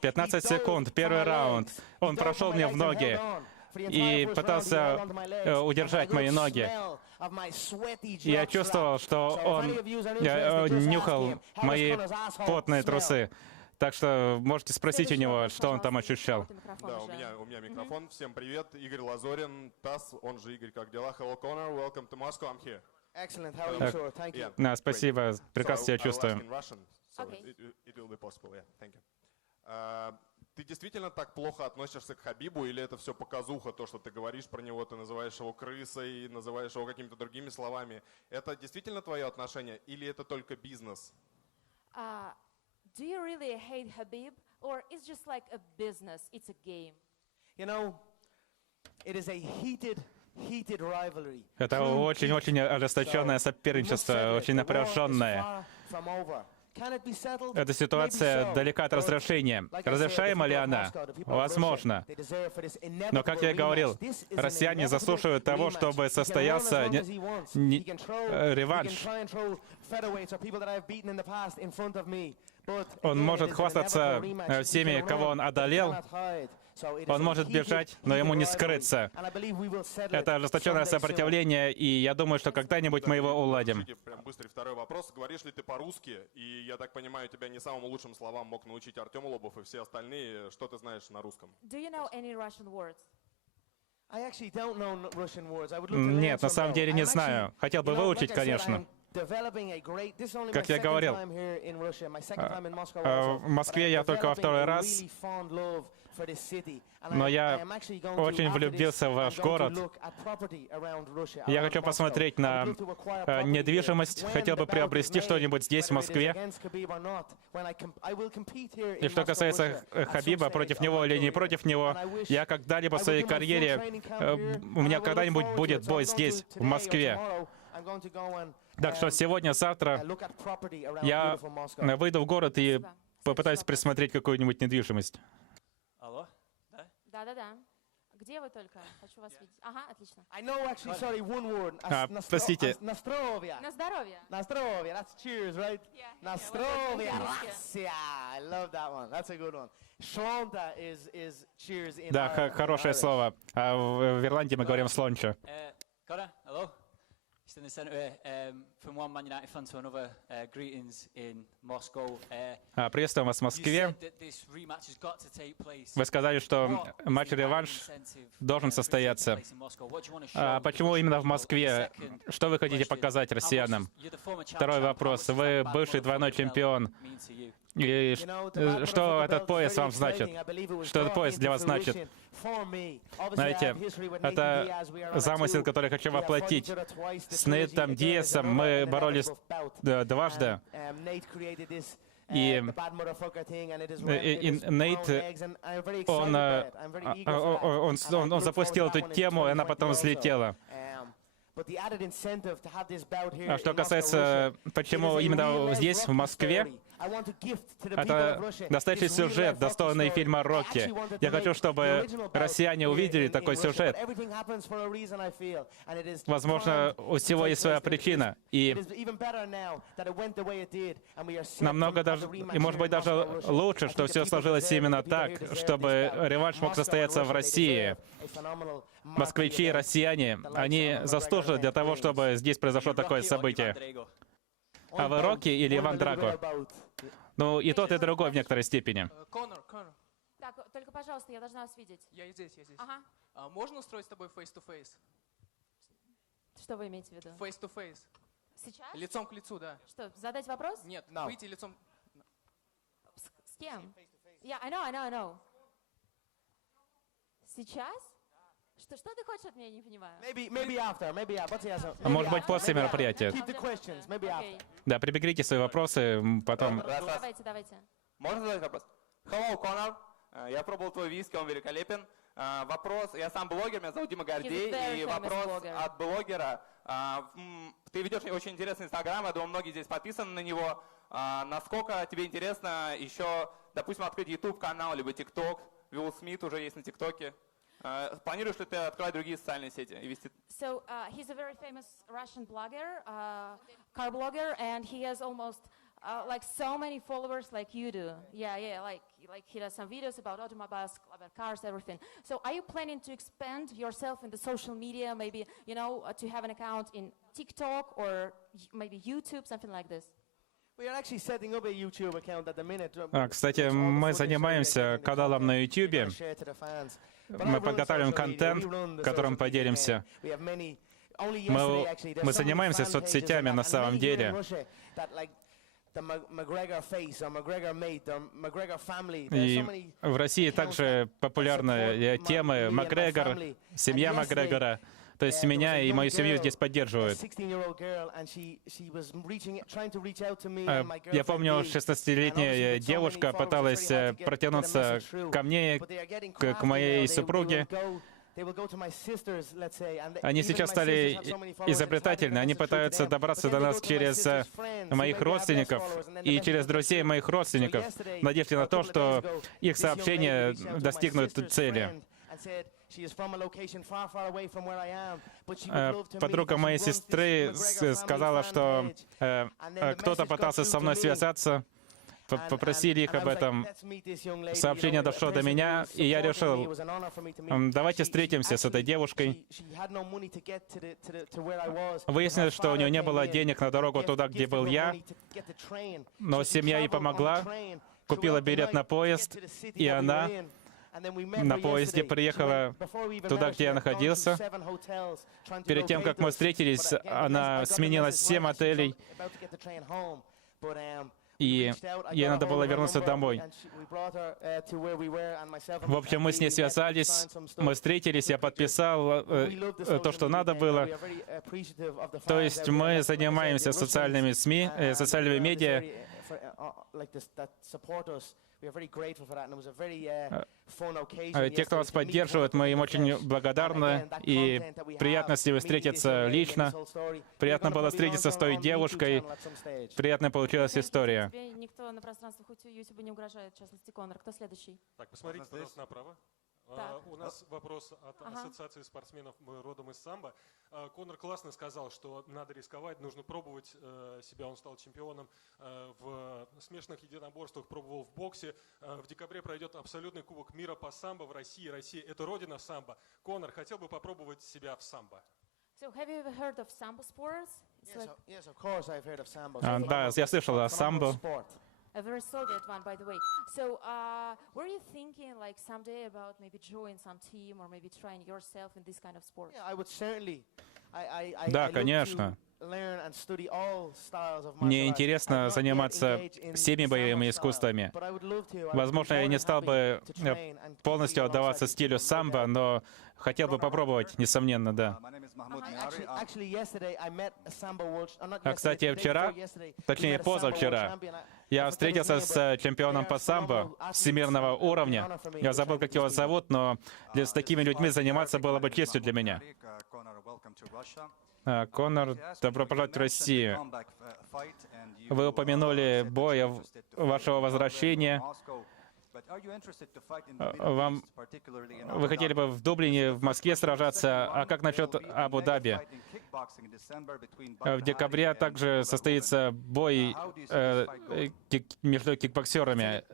15 секунд, первый раунд. Он прошел мне в ноги и пытался удержать мои ноги. Я чувствовал, что он нюхал мои потные трусы. Так что можете спросить у него, что он там ощущал. Да, у меня микрофон. Всем привет. Игорь Лазорин, ТАСС, он же Игорь, как дела? Hello, Conor. Welcome to Moscow. I'm here. Excellent. How are you, sir? Thank you. Да, спасибо. Прекрасно себя чувствую. Ты действительно так плохо относишься к Хабибу, или это все показуха, то, что ты говоришь про него, ты называешь его крысой, называешь его какими-то другими словами? Это действительно твое отношение, или это только бизнес? Do you really hate Habib, or it's just like a business? It's a game. You know, it is a heated rivalry. Это очень-очень ожесточенное соперничество, очень напряженное. Эта ситуация далека от разрешения. Разрешаема ли она? Возможно. Но, как я и говорил, россияне заслуживают того, чтобы состоялся реванш. Он может хвастаться всеми, кого он одолел. Он может бежать, но ему не скрыться. Это ожесточенное сопротивление, и я думаю, что когда-нибудь мы его уладим. Прям быстрый второй вопрос. Говоришь ли ты по-русски? И я так понимаю, тебя не самым лучшим словам мог научить Артем Лобов и все остальные. Что ты знаешь на русском? Нет, на самом деле не знаю. Хотел бы выучить, конечно. Как я говорил, в Москве я только во второй раз, но я очень влюбился в ваш город. Я хочу посмотреть на недвижимость, хотел бы приобрести что-нибудь здесь, в Москве. И что касается Хабиба, против него или не против него, я когда-либо в своей карьере, у меня когда-нибудь будет бой здесь, в Москве. Так что сегодня-завтра я выйду в город и попытаюсь присмотреть какую-нибудь недвижимость. Алло? Да. Где вы только? Хочу вас видеть. Ага, отлично. Простите. На здоровье. На здоровье. That's cheers, right? На здоровье. I love that one. That's a good one. Шлонта is cheers in Да, хорошее слово. А в Ирландии мы говорим слонча. Hello? Just in the center from one Man United fan to another, greetings in Moscow. Приветствуем вас в Москве. Вы сказали, что матч-реванш должен состояться. Почему именно в Москве? Что вы хотите показать россиянам? Второй вопрос. Вы бывший двойной чемпион. И что этот пояс вам значит? Что этот пояс для вас значит? Знаете, это замысел, который хочу воплотить. С Нейтом Диасом мы боролись дважды. И Нейт, он запустил эту тему, и она потом взлетела. А что касается, почему именно здесь, в Москве, это настоящий сюжет, достойный фильма «Рокки». Я хочу, чтобы россияне увидели такой сюжет. Возможно, у всего есть своя причина. И намного даже, и может быть даже лучше, что все сложилось именно так, чтобы реванш мог состояться в России. Москвичи и россияне, они заслуживают для того, чтобы здесь произошло такое событие. А вы Рокки или Иван Драго? Ну, и тот, и другой в некоторой степени. Конор. Так, только, пожалуйста, я должна вас видеть. Я здесь. Ага. Можно устроить с тобой face-to-face? Что вы имеете в виду? Face-to-face. Сейчас? Лицом к лицу, да. Что, задать вопрос? Нет, выйти лицом... С кем? Yeah, I know. Сейчас? Что ты хочешь от меня, не понимаю? Может быть, после мероприятия. Да, прибегните свои вопросы, потом... Давайте. Можно задать вопрос? Hello, Конор. Я пробовал твой виски, он великолепен. Вопрос, я сам блогер, меня зовут Дима Гордей, и вопрос от блогера. Ты ведешь очень интересный инстаграм, я думаю, многие здесь подписаны на него. Насколько тебе интересно еще, допустим, открыть YouTube-канал, либо TikTok? Уилл Смит уже есть на ТикТоке. Планируешь ли ты открывать другие социальные сети и вести? So he's a very famous Russian blogger, car blogger, and he has almost like so many followers like you do. Yeah, like he does some videos about automobiles, about cars, everything. So are you planning to expand yourself in the social media, maybe, you know, to have an account in TikTok or maybe YouTube, something like this? Кстати, мы занимаемся каналом на YouTube. Мы подготавливаем контент, которым поделимся. Мы занимаемся соцсетями на самом деле. И в России также популярны темы Макгрегор, семья Макгрегора. То есть меня и мою семью здесь поддерживают. Я помню, 16-летняя девушка пыталась протянуться ко мне, к моей супруге. Они сейчас стали изобретательны. Они пытаются добраться до нас через моих родственников и через друзей моих родственников, в надежде на то, что их сообщения достигнут цели. Подруга моей сестры сказала, что кто-то пытался со мной связаться, попросили их об этом. Сообщение дошло до меня, и я решил, давайте встретимся с этой девушкой. Выяснилось, что у нее не было денег на дорогу туда, где был я, но семья ей помогла, купила билет на поезд, и она на поезде приехала туда, где я находился. Перед тем, как мы встретились, она сменила 7 отелей, и ей надо было вернуться домой. В общем, мы с ней связались, мы встретились, я подписал то, что надо было. То есть мы занимаемся социальными СМИ, социальными медиа. Те, кто нас поддерживает, мы им очень благодарны, и приятно с ними встретиться лично. Приятно было встретиться с той девушкой, приятная получилась история. Тебе никто на пространствах YouTube не угрожает, в частности, Конор. Кто следующий? Так, посмотрите, пожалуйста, направо. У нас вопрос от Ассоциации спортсменов родом из самбо. Конор классно сказал, что надо рисковать, нужно пробовать себя. Он стал чемпионом в смешанных единоборствах, пробовал в боксе. В декабре пройдет абсолютный кубок мира по самбо в России. Россия — это родина самбо. Конор хотел бы попробовать себя в самбо. So, have you ever heard of sambo sports? Yes, of course I've heard of sambo. Да, я слышал о самбо. A very Soviet one, by the way. So, were you thinking, like, someday about maybe joining some team or maybe trying yourself in this kind of sport? Yeah, I would certainly. Да, конечно. Мне интересно заниматься всеми боевыми искусствами. Возможно, я не стал бы полностью отдаваться стилю самбо, но хотел бы попробовать, несомненно, да. А, кстати, вчера, точнее позавчера, Я встретился с чемпионом по самбо всемирного уровня. Я забыл, как его зовут, но с такими людьми заниматься было бы честью для меня. Конор, добро пожаловать в Россию. Вы упомянули бой вашего возвращения. Вы хотели бы в Дублине, в Москве сражаться, а как насчет Абу-Даби? В декабре также состоится бой между кикбоксерами.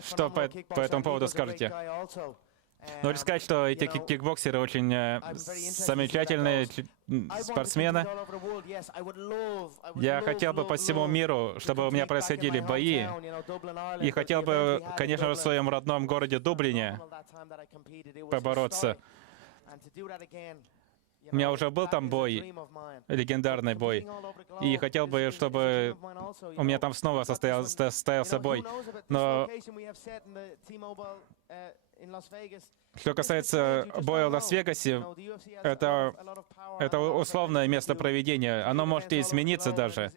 Что по этому поводу скажете? Нужно сказать, что эти кикбоксеры очень замечательные спортсмены. Я хотел бы по всему миру, чтобы у меня происходили бои. И хотел бы, конечно же, в своем родном городе Дублине побороться. У меня уже был там бой, легендарный бой. И хотел бы, чтобы у меня там снова состоялся бой. Но что касается боя в Лас-Вегасе, это условное место проведения. Оно может и измениться даже.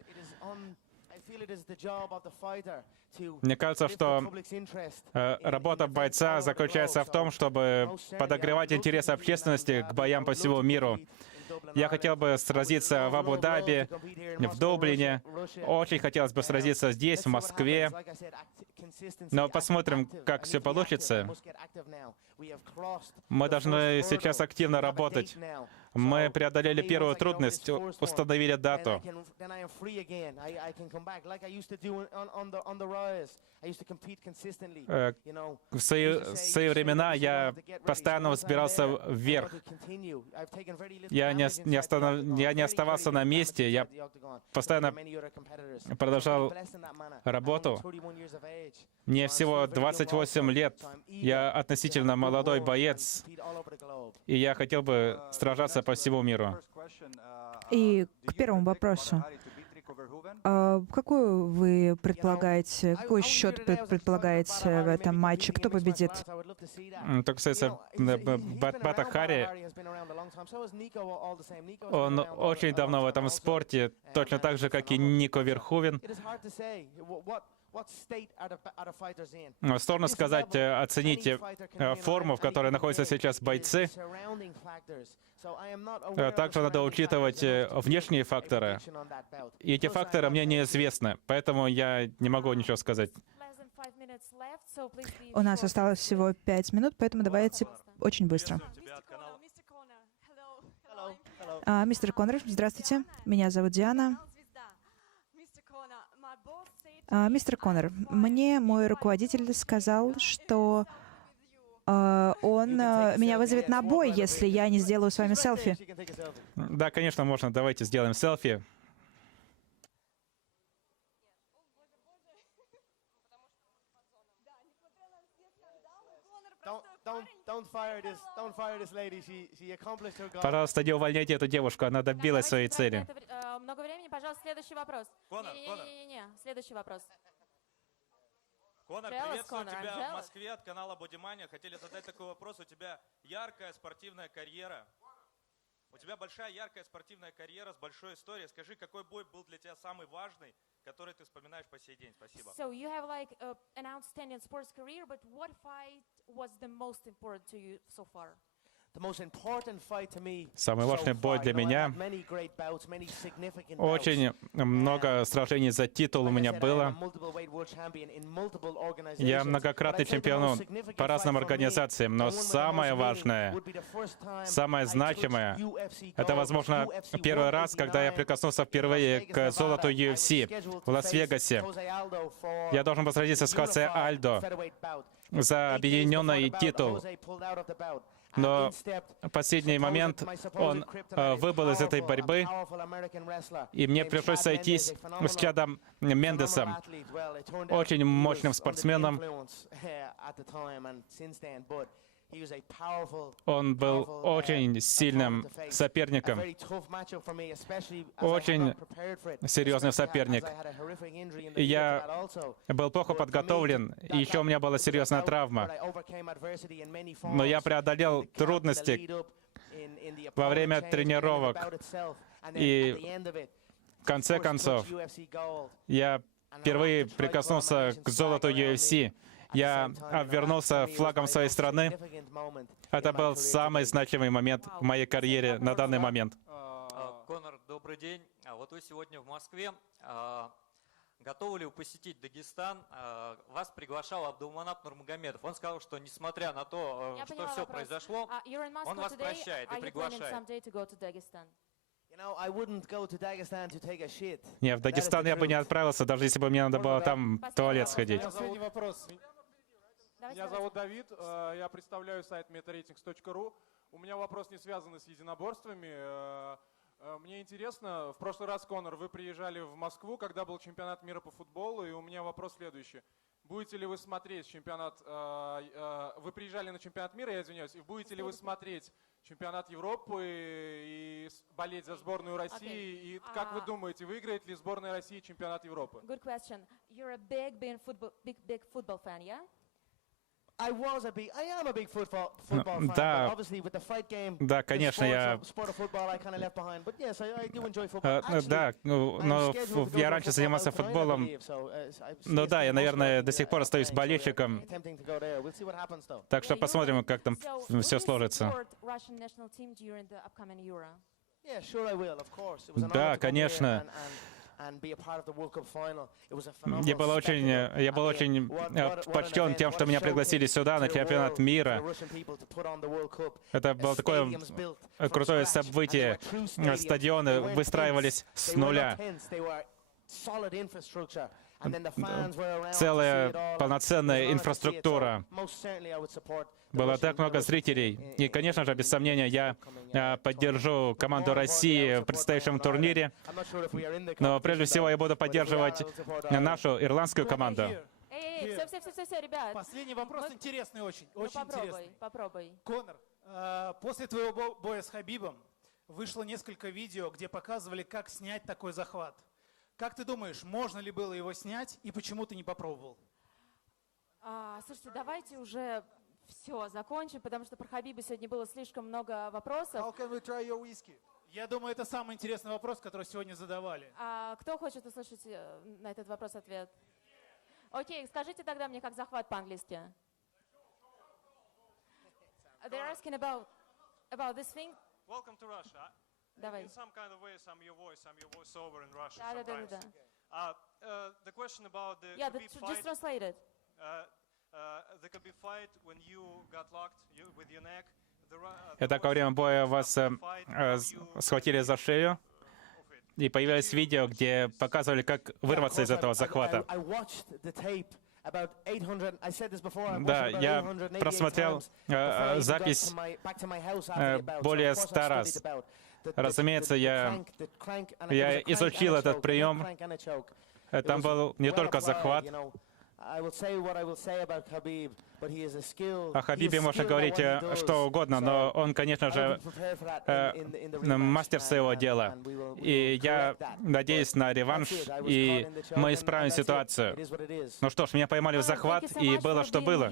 Мне кажется, что работа бойца заключается в том, чтобы подогревать интерес общественности к боям по всему миру. Я хотел бы сразиться в Абу-Даби, в Дублине. Очень хотелось бы сразиться здесь, в Москве. Но посмотрим, как все получится. Мы должны сейчас активно работать. Мы преодолели первую трудность, установили дату. В свои времена я постоянно взбирался вверх. Я не оставался на месте, я постоянно продолжал работу. Мне всего 28 лет, я относительно молодой боец, и я хотел бы сражаться по всему миру. И к первому вопросу. Какую вы предполагаете, какой счет предполагаете в этом матче? Кто победит? То касается Бата Хари, он очень давно в этом спорте, точно так же, как и Нико Верховен. Сложно сказать, оцените форму, в которой находятся сейчас бойцы. Также надо учитывать внешние факторы. И эти факторы мне неизвестны, поэтому я не могу ничего сказать. У нас осталось всего 5 минут, поэтому давайте очень быстро. Мистер Коннор, здравствуйте. Меня зовут Диана. Мистер Коннор, мне мой руководитель сказал, что он меня вызовет на бой, если я не сделаю с вами селфи. Да, конечно, можно. Давайте сделаем селфи. Пожалуйста, не увольняйте эту девушку, она добилась своей цели. Много времени, пожалуйста, следующий вопрос. Не-не-не, следующий вопрос. Конор, приветствую тебя в Москве от канала Бодимания. Хотели задать такой вопрос. У тебя яркая спортивная карьера. У тебя большая яркая спортивная карьера с большой историей. Скажи, какой бой был для тебя самый важный, который ты вспоминаешь по сей день? Спасибо. So you have like an outstanding sports career, but what fight was the most important to you so far? Самый важный бой для меня. Очень много сражений за титул у меня было. Я многократный чемпион по разным организациям, но самое важное, самое значимое, это, возможно, первый раз, когда я прикоснулся впервые к золоту UFC в Лас-Вегасе. Я должен был сразиться с Хосе Альдо за объединенный титул. Но в последний момент он выбыл из этой борьбы, и мне пришлось сойтись с Чадом Мендесом, очень мощным спортсменом. Он был очень сильным соперником, очень серьезный соперник. И я был плохо подготовлен, и еще у меня была серьезная травма. Но я преодолел трудности во время тренировок, и в конце концов я впервые прикоснулся к золоту UFC, я обвернулся флагом своей страны. Это был самый значимый момент в моей карьере на данный момент. Конор, добрый день. Вот вы сегодня в Москве. Готовы ли вы посетить Дагестан? Вас приглашал Абдулманап Нурмагомедов. Он сказал, что несмотря на то, что все произошло, он вас прощает и приглашает. Не, в Дагестан я бы не отправился, даже если бы мне надо было там в туалет сходить. Последний вопрос. Меня зовут Давид, я представляю сайт metaratings.ru. У меня вопрос не связанный с единоборствами. Мне интересно, в прошлый раз, Конор, вы приезжали в Москву, когда был чемпионат мира по футболу, и у меня вопрос следующий. Будете ли вы смотреть чемпионат, вы приезжали на чемпионат мира, я извиняюсь, и будете ли вы смотреть чемпионат Европы и болеть за сборную России? И как вы думаете, выиграет ли сборная России чемпионат Европы? Good question. You're a big football fan, yeah? I am a big football fan, but Да, obviously with the fight game, да, конечно, я... sport of football I kind of left behind. But yes, I do enjoy football. Да, но я раньше занимался футболом. Ну да, я, наверное, до сих пор остаюсь болельщиком. Так что посмотрим, как там все сложится. Да, конечно. Я был очень почтен тем, что меня пригласили сюда на чемпионат мира. Это было такое крутое событие. Стадионы выстраивались с нуля. Целая полноценная инфраструктура. Было так много зрителей. И, конечно же, без сомнения, я поддержу команду России в предстоящем турнире. Но прежде всего я буду поддерживать нашу ирландскую команду. Все, ребят. Последний вопрос интересный очень. Очень интересный. Попробуй. Конор, после твоего боя с Хабибом вышло несколько видео, где показывали, как снять такой захват. Как ты думаешь, можно ли было его снять и почему ты не попробовал? Слушайте, давайте уже все закончим, потому что про Хабиба сегодня было слишком много вопросов. How can we try your whiskey? Я думаю, это самый интересный вопрос, который сегодня задавали. Кто хочет услышать на этот вопрос ответ? Окей, скажите тогда мне, как захват по-английски. They're asking about this thing. Welcome to Russia. Давай. In some kind of ways, I'm your voice over in Russia Да. The question about the Yeah, Khabib fight. just translate it. The Khabib fight, when you got locked with your neck. Это во время боя вас схватили за шею, и появилось видео, где показывали, как вырваться из этого захвата. Да, я просмотрел запись более 100 раз. Разумеется, я изучил этот прием. Там был не только захват. О Хабибе можно говорить что угодно, но он, конечно же, мастер своего дела. И я надеюсь на реванш, и мы исправим ситуацию. Ну что ж, меня поймали в захват, и было, что было.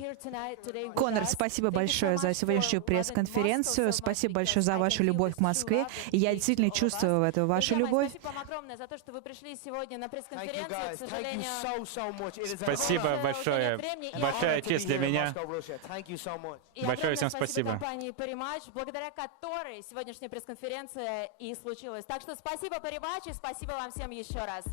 Конор, спасибо большое за сегодняшнюю пресс-конференцию. Спасибо большое за вашу любовь к Москве. Я действительно чувствую в этом вашу любовь. Спасибо вам огромное за то, что вы пришли сегодня на пресс-конференцию. К сожалению, Спасибо большое. Большая честь для меня. И большое всем спасибо. Компании Parimatch, благодаря которой сегодняшняя пресс-конференция и случилась. Так что спасибо Parimatch и спасибо вам всем еще раз.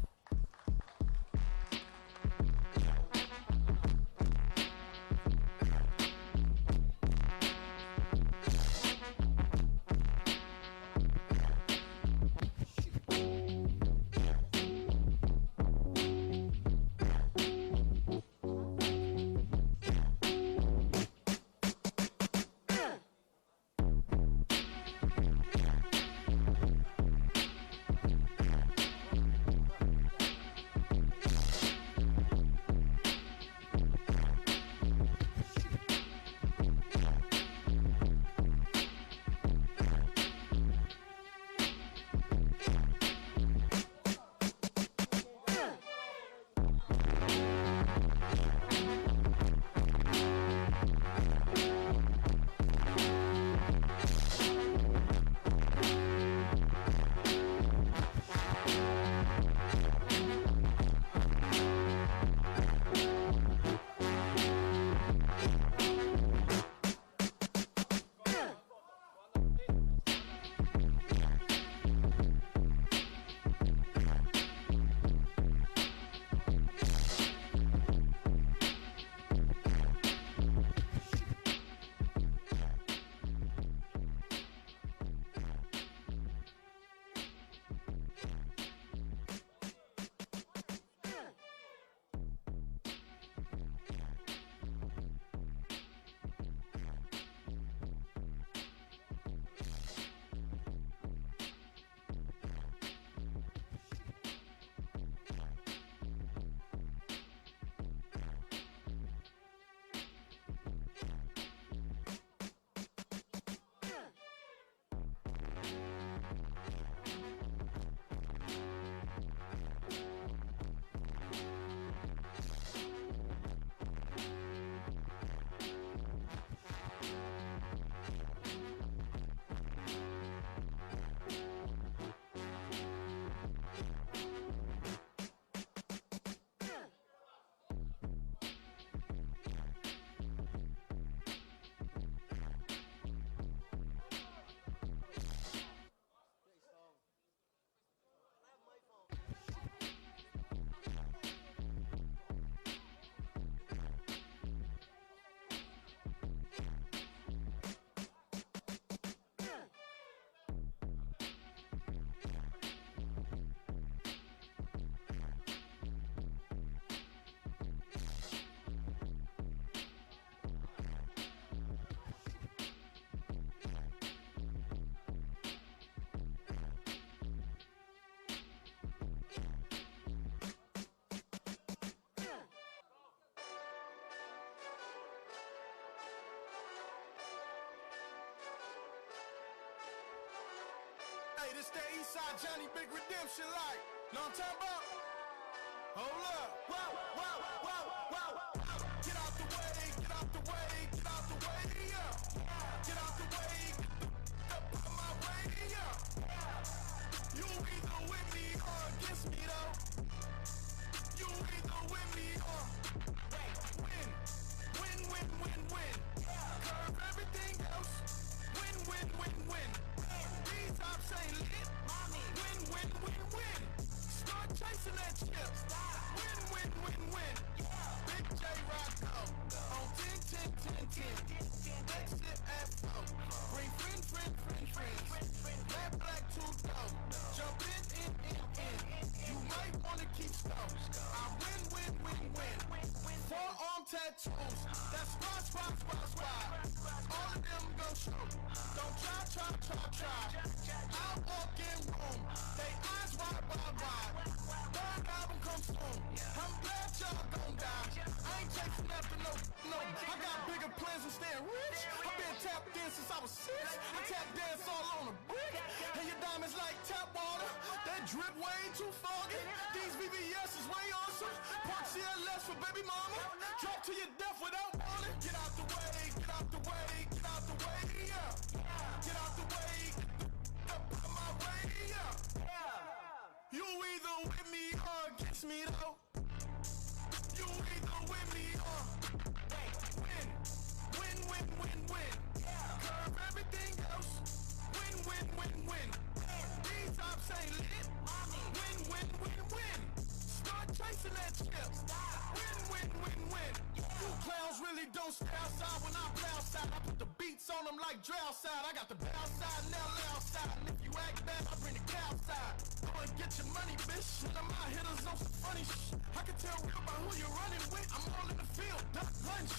Hey, this the Eastside Johnny Big Redemption like. Know what I'm talking about? Hold up. Whoa, whoa, whoa, whoa. Get out the way, get out the way, get out the way, yeah. Get out the way, get up out my way, yeah. You either with me or against me though. You either with me or win. Win, win, win, win. Curve everything else. Win, win, win, win. These tops ain't lit. Win, win, win, win. Start chasing that chip. Win, win, win, win. Big J Rocco on 10, 10, 10, 10. Exit at 4. Bring friend, friend, friend, friends. Mad black too dope. Jump in. You might wanna keep scope. I win, win, win, win. Forearm tattoos. That's spot. All of them go show. Don't try. I'll walk in room. They eyes wide. Third album comes soon. I'm glad y'all gon' die. I ain't chasing after no. I got bigger plans than staying rich. I've been tapped in since I was 6. I tap dance all on a brick. And your diamonds like tap water. That drip way too foggy. These VVS is way awesome. Park CLS for baby mama. Drop to your death without warning. Get out the way, get out the way, get out the way, yeah. Get out the way, get up out my way, yeah. You either with me or against me though. You either with me or win. Win, win, win, win. Curve everything else. Win, win, win, win. These tops ain't lit. Win, win, win, win. Start chasing that chip. Win, win, win, win. You clowns really don't stay outside when I play outside. I put the beats on them like Dre outside. I got the bow side and LA outside. And if you act bad, I bring the cow side. Go and get your money, bitch. And I'm out hitters on some funny shit. I can tell real by who you're running with. I'm all in the field, duck lunch.